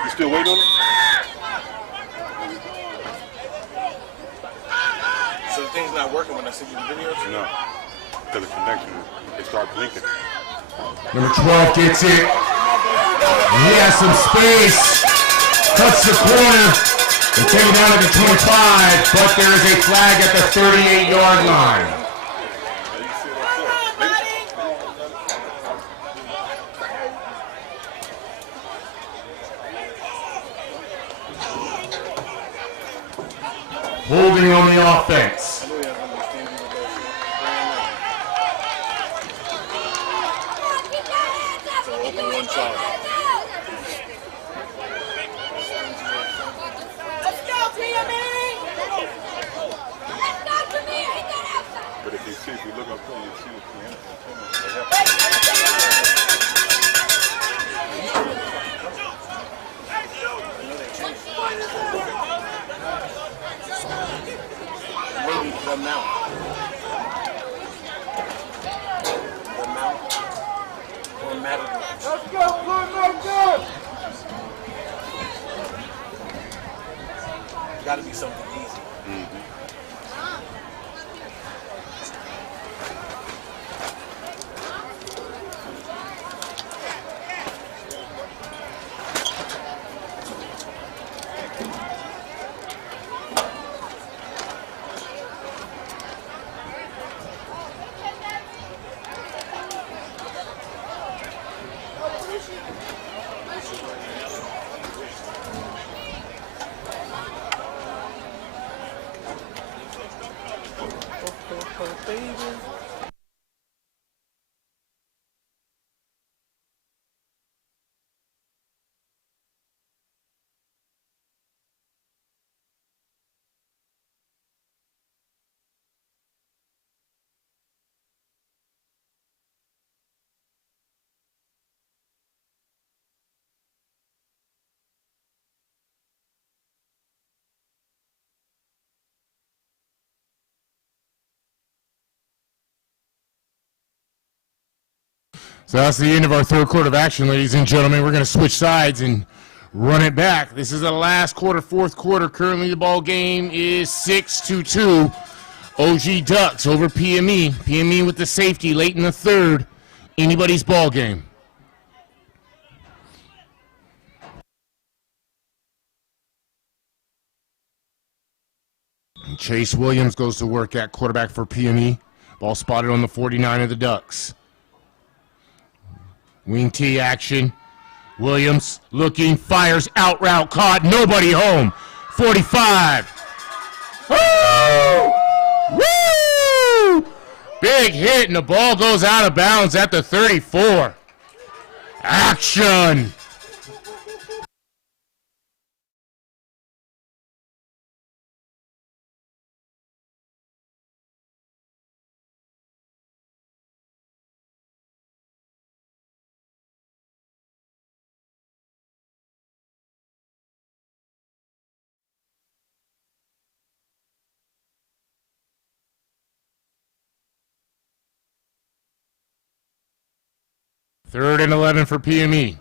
You still waiting on it? So the thing's not working when I send you the videos? No. Because the connection, it starts blinking. Number 12 gets it. He has some space. Cuts the corner. And take it down to the 25, but there is a flag at the 38-yard line. Holding on the offense. But if you see, if you look up there, you see the piano. Maybe the mount. The mount. Or Matador. Let's go, Playmakers! Gotta be something easy. Mm-hmm. So that's the end of our third quarter of action, ladies and gentlemen. We're going to switch sides and run it back. This is the last quarter, fourth quarter. Currently the ball game is 6-2. OG Ducks over PME. PME with the safety late in the third. Anybody's ball game. And Chase Williams goes to work at quarterback for PME. Ball spotted on the 49 of the Ducks. Wing T action. Williams looking, fires, out route, caught, nobody home. 45. Woo! Woo! Big hit, and the ball goes out of bounds at the 34. Action! Third and 11 for PME.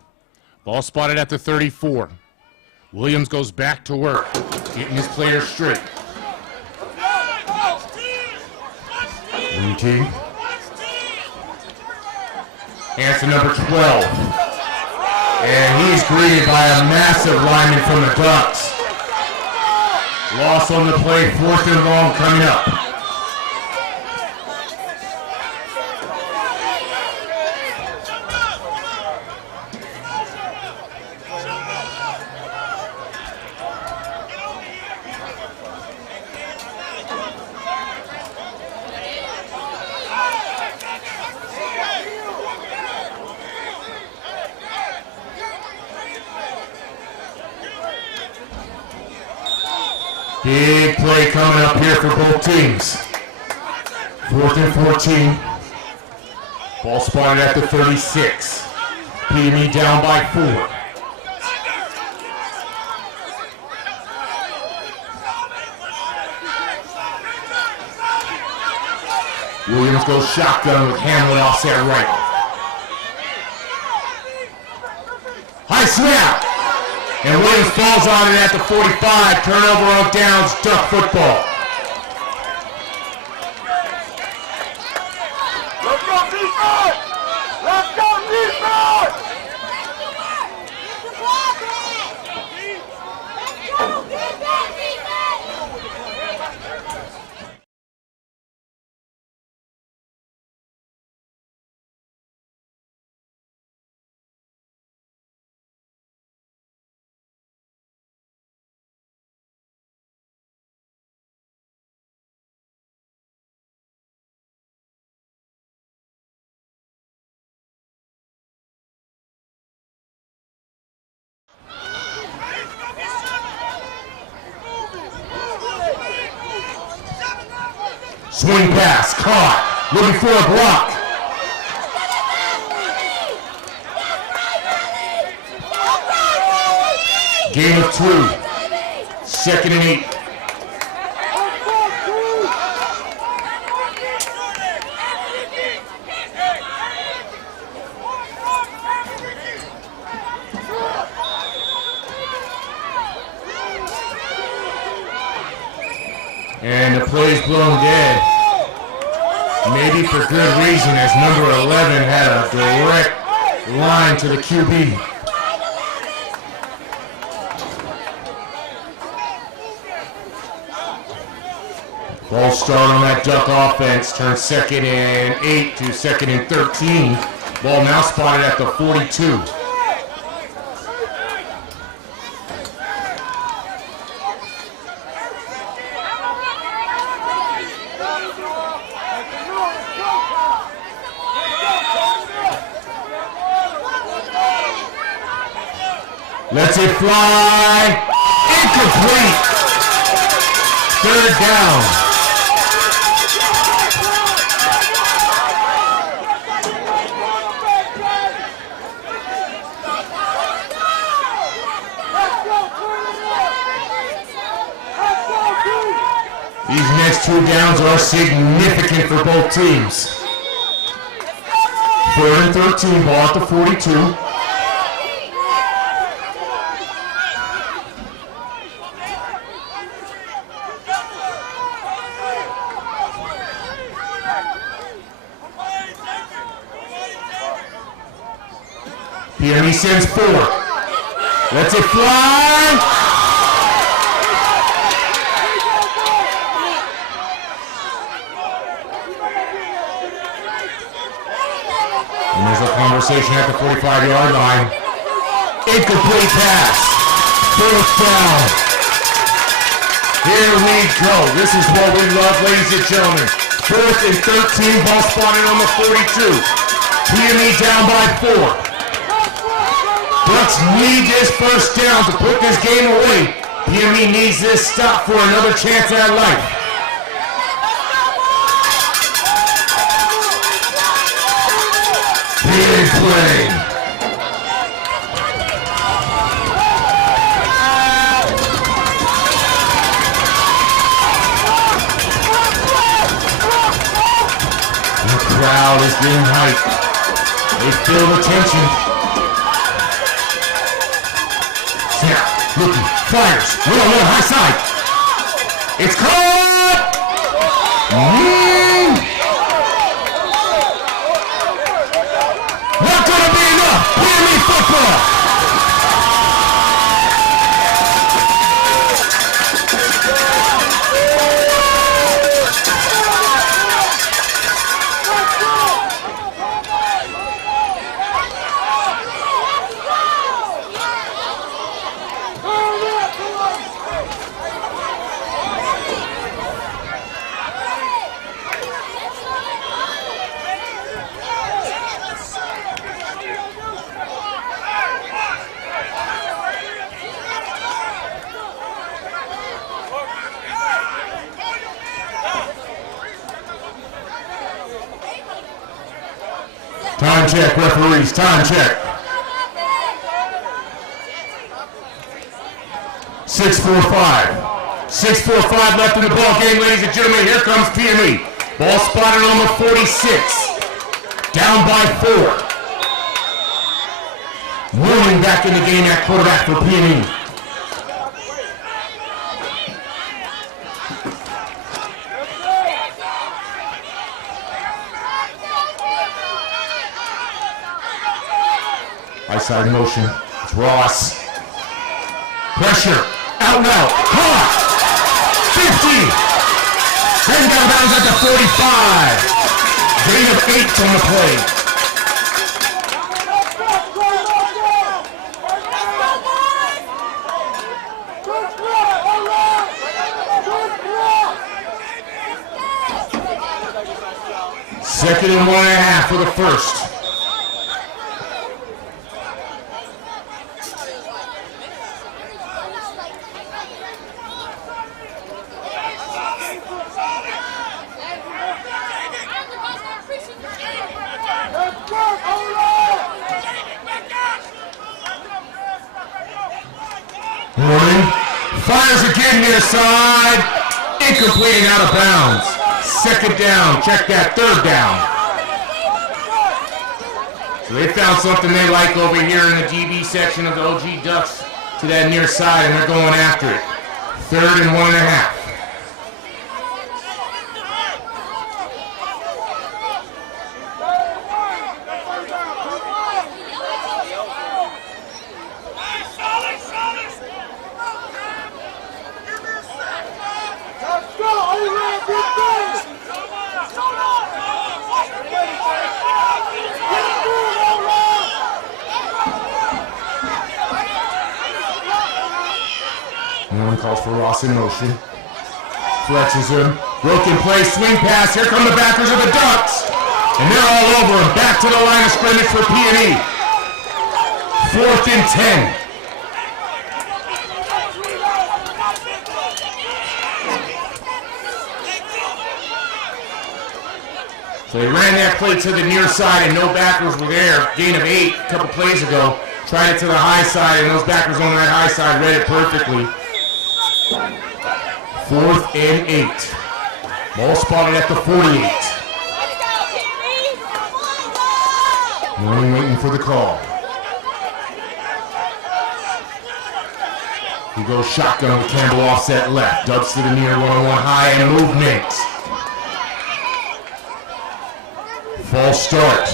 Ball spotted at the 34. Williams goes back to work, getting his players straight. Wing T. Hands to number 12. And he's greeted by a massive lineman from the Ducks. Loss on the play, 4th and long coming up. Big play coming up here for both teams. 4th and 14. Ball spotted at the 36. PME down by 4. Williams goes shotgun with Hamlin offset right. High snap! And Williams falls on it at the 45. Turnover on downs, Duck football. Let's go defense! Let's go defense! Swing pass, caught, looking for a block. Game of 2, 2nd and 8. And the play's blown dead. Maybe for good reason, as number 11 had a direct line to the QB. Ball start on that Duck offense, turns 2nd and 8 to 2nd and 13. Ball now spotted at the 42. Lets it fly. Incomplete. 3rd down. These next 2 downs are significant for both teams. 3rd and 13, ball at the 42. PME sends 4. Lets it fly. And there's a conversation at the 45-yard line. Incomplete pass. 4th down. Here we go. This is what we love, ladies and gentlemen. 4th and 13, ball spotted on the 42. PME down by 4. Bucks need this first down to put this game away. PME needs this stop for another chance at life. Big play. The crowd is getting hyped. They feel the tension. Snap, looking, fires, little high side. It's caught! Not gonna be enough. PME football. Time check, referees, time check. 6:45. 6:45 left in the ball game, ladies and gentlemen. Here comes PME. Ball spotted on the 46. Down by 4. Warning back in the game at quarterback for PME. High side motion. It's Ross. Pressure. Out now. Caught. 50. Heading down bounds at the 45. Gain of 8 on the play. Second and 1.5 for the first. Fires again near side. Incomplete and out of bounds. Second down. Check that. Third down. So they found something they like over here in the DB section of the OG Ducks to that near side, and they're going after it. 3rd and 1.5. Calls for Ross in motion. Flexes him. Broken play, swing pass. Here come the backers of the Ducks. And they're all over him. Back to the line of scrimmage for PME. 4th and 10. So they ran that play to the near side and no backers were there. Gain of 8 a couple plays ago. Tried it to the high side and those backers on that high side read it perfectly. 4th and 8. Ball spotted at the 48. Warning waiting for the call. He goes shotgun with Campbell offset left. Dubs to the near 1-on-1 high and movement. False start.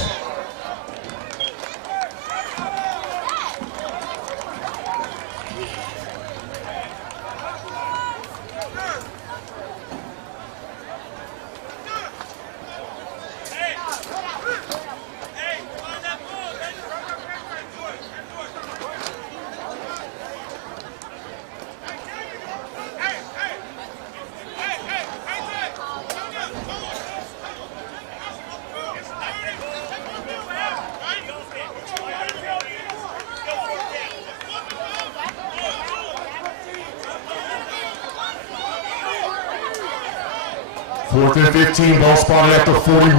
4th and 15, ball spotted at the 41.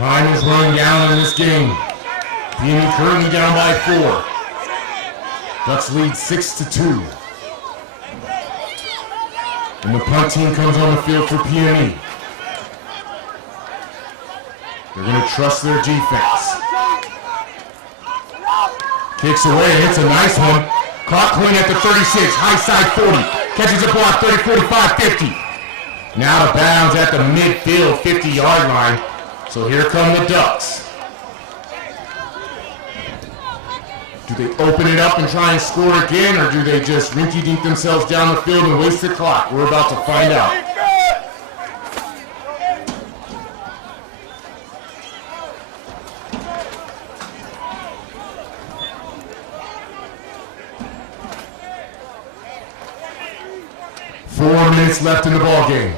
Time is running down in this game. PME currently down by 4. Ducks lead 6-2. And the punt team comes on the field for PME. They're going to trust their defense. Kicks away, hits a nice one. Caught clean at the 36, high side 40. Catches a block, 30, 45, 50. Now out of bounds at the midfield 50-yard line. So here come the Ducks. Do they open it up and try and score again, or do they just rinky-dink themselves down the field and waste the clock? We're about to find out. Four minutes left in the ball game.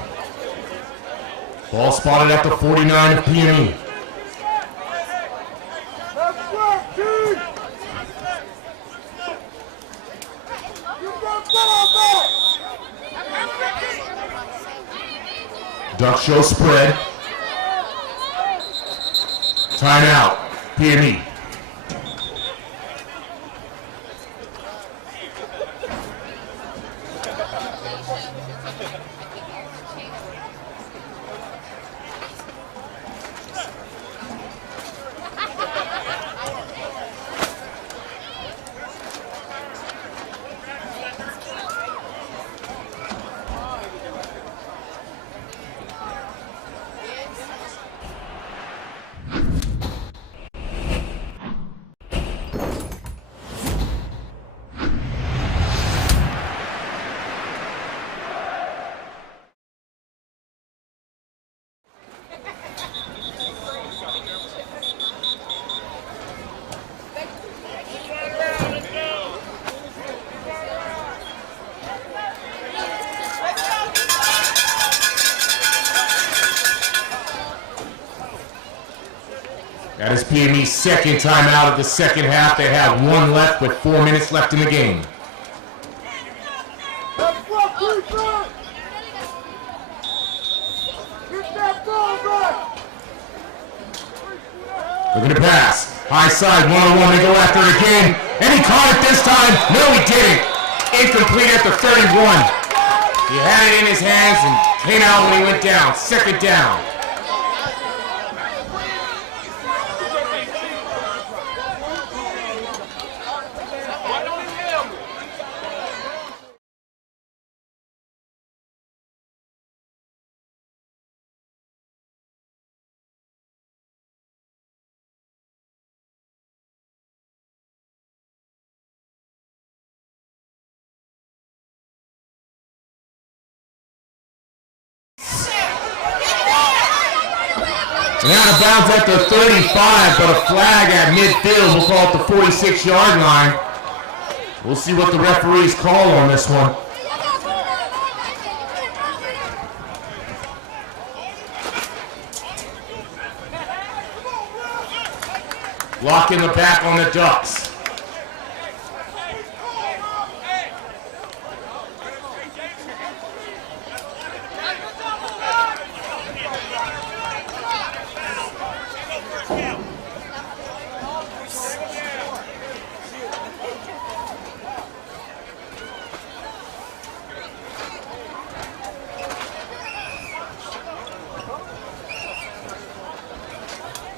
Ball spotted at the 49 of PME. Ducks show spread. Timeout, PME. That is PME's second timeout of the second half. They have one left with 4 minutes left in the game. They're going to pass. High side, one-on-one. They go after it again. And he caught it this time. No, he didn't. Incomplete at the 31. He had it in his hands and came out when he went down. Second down. And out of bounds at the 35, but a flag at midfield. We'll call it the 46-yard line. We'll see what the referees call on this one. Block in the back on the Ducks.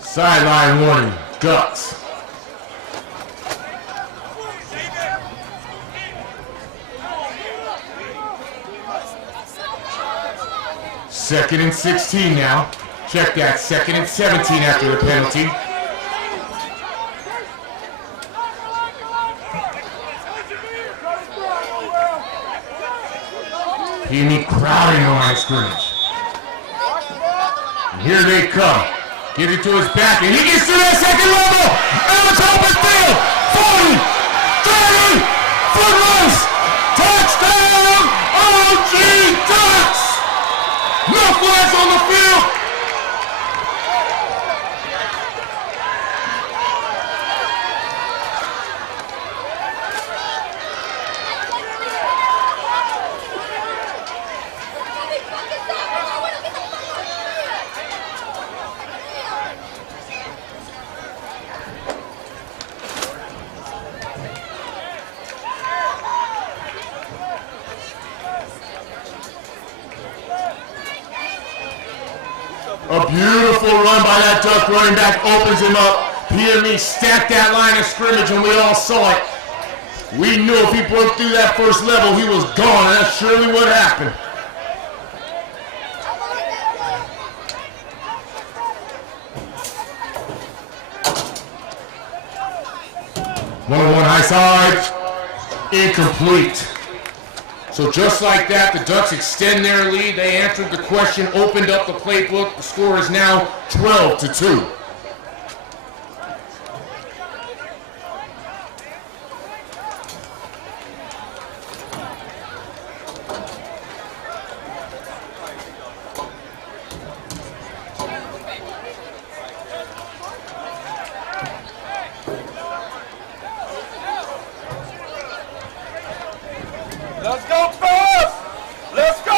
Sideline warning, Ducks. Second and 16 now. Check that, second and 17 after the penalty. PME crowding the line of scrimmage. And here they come. Gives it to his back, and he gets to that second level. And it's open field. 40, 30, foot race. Touchdown, OG Ducks. No flags on the field. A beautiful run by that Duck running back, opens him up. PME stacked that line of scrimmage, and we all saw it. We knew if he broke through that first level, he was gone, and that's surely what happened. One high side, incomplete. So just like that, the Ducks extend their lead. They answered the question, opened up the playbook. The score is now 12-2. Let's go, fellas! Let's go!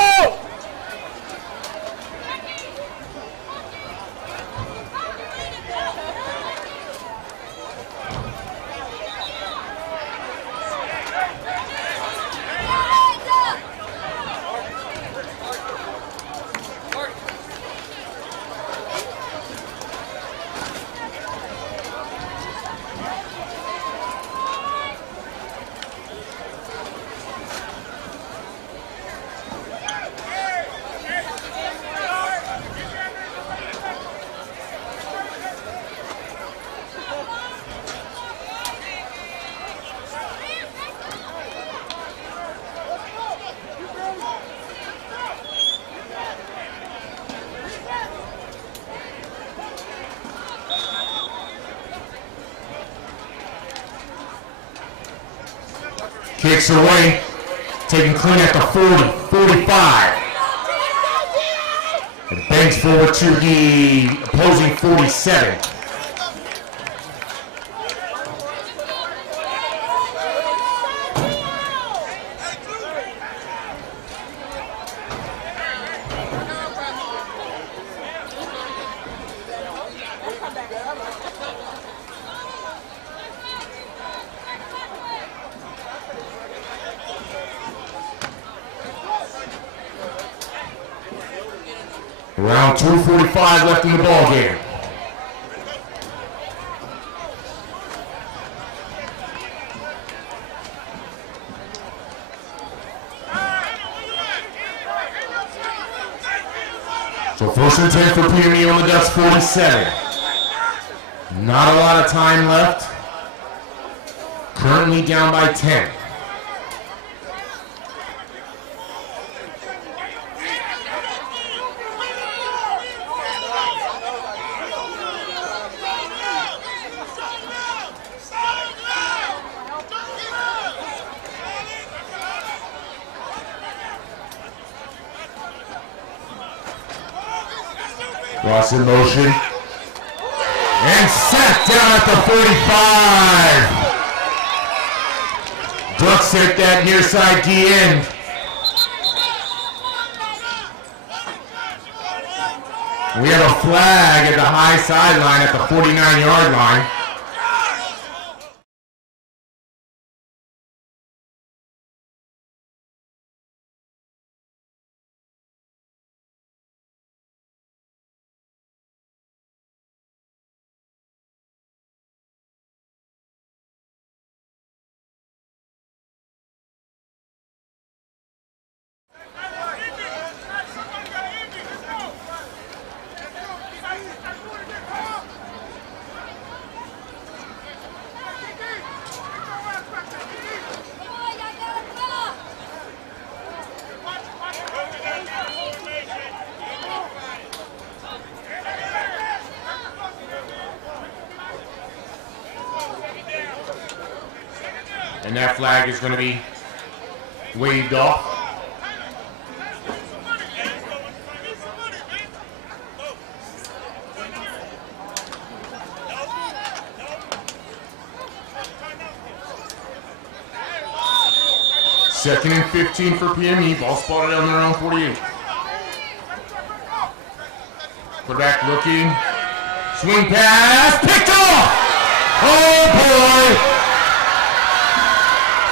Kicks away, taking clean at the 40, 45. And bangs forward to the opposing 47. Around 2:45 left in the ball game. So first and 10 for PME on the Ducks 47. Not a lot of time left. Currently down by 10. Ross in motion. And sacked down at the 45. Ducks hit that near side D end. We have a flag at the high sideline at the 49-yard line. And that flag is going to be waved off. Second and 15 for PME. Ball spotted on their own 48. Quarterback looking. Swing pass. Picked off! Oh boy!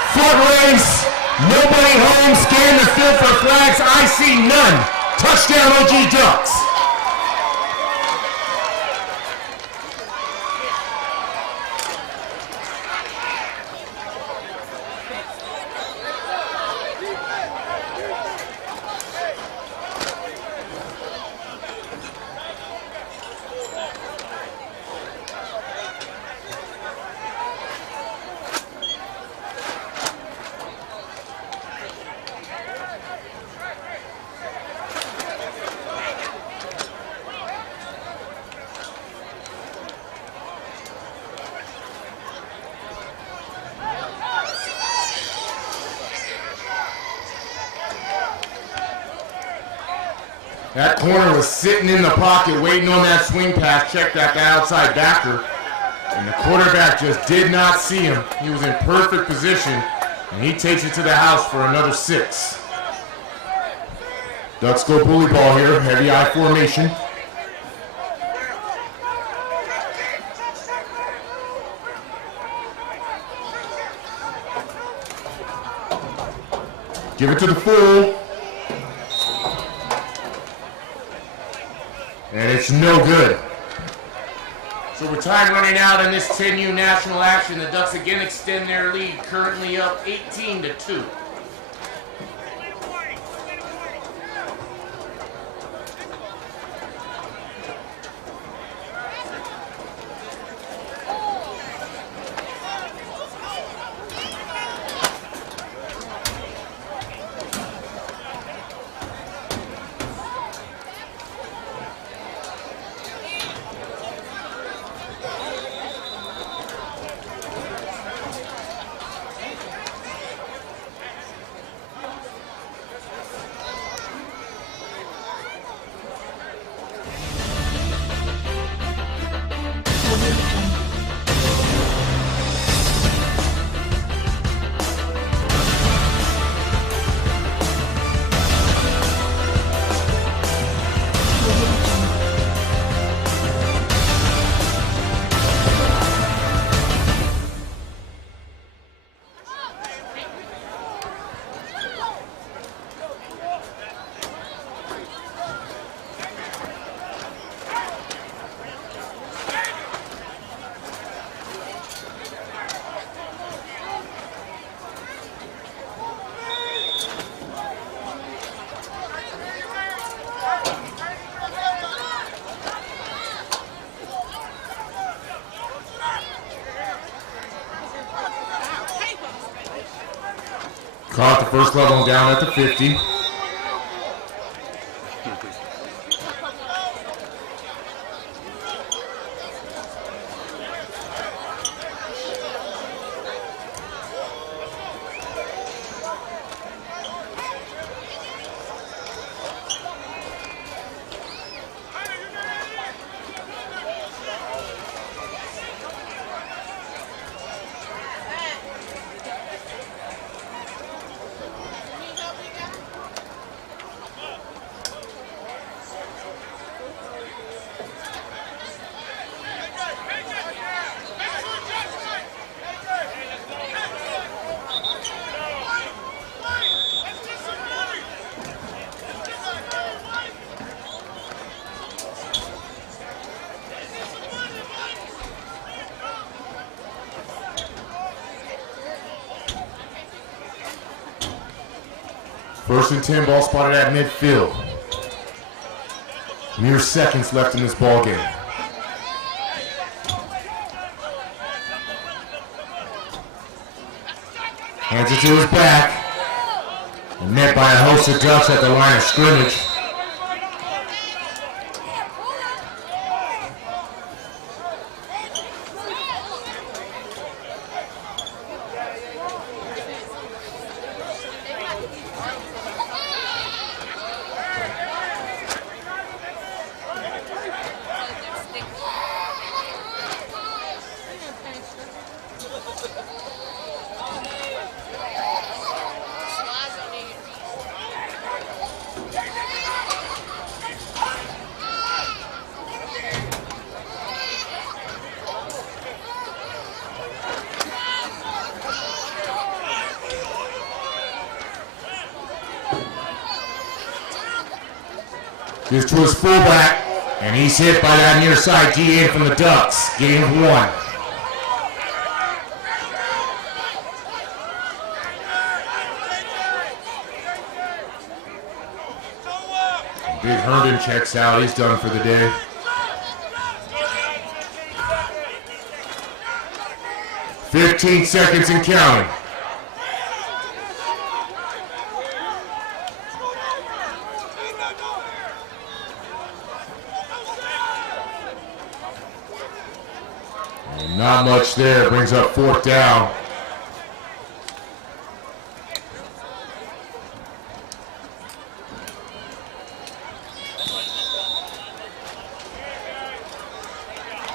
Foot race. Nobody home. Scan the field for flags. I see none. Touchdown OG Ducks. That corner was sitting in the pocket waiting on that swing pass, check that outside backer. And the quarterback just did not see him. He was in perfect position, and he takes it to the house for another 6. Ducks go bully ball here, heavy I formation. Give it to the full. And it's no good. So with time running out in this 10U national action, the Ducks again extend their lead, currently up 18-2. Caught the first level down at the 50. First and 10, ball spotted at midfield. Mere seconds left in this ball game. Hands it to his back. And met by a host of Ducks at the line of scrimmage. Gives to his fullback, and he's hit by that near side DA from the Ducks. Gain of 1. Big Herndon checks out. He's done for the day. "15 seconds and counting. Not much there, brings up 4th down.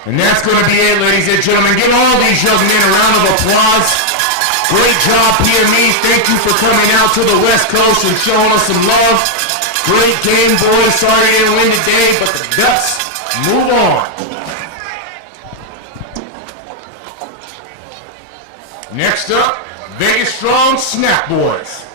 And that's going to be it, ladies and gentlemen. Give all these young men a round of applause. Great job, PME. Thank you for coming out to the West Coast and showing us some love. Great game, boys. Sorry you didn't win today, but the Ducks move on. Next up, Vegas Strong Snap Boys.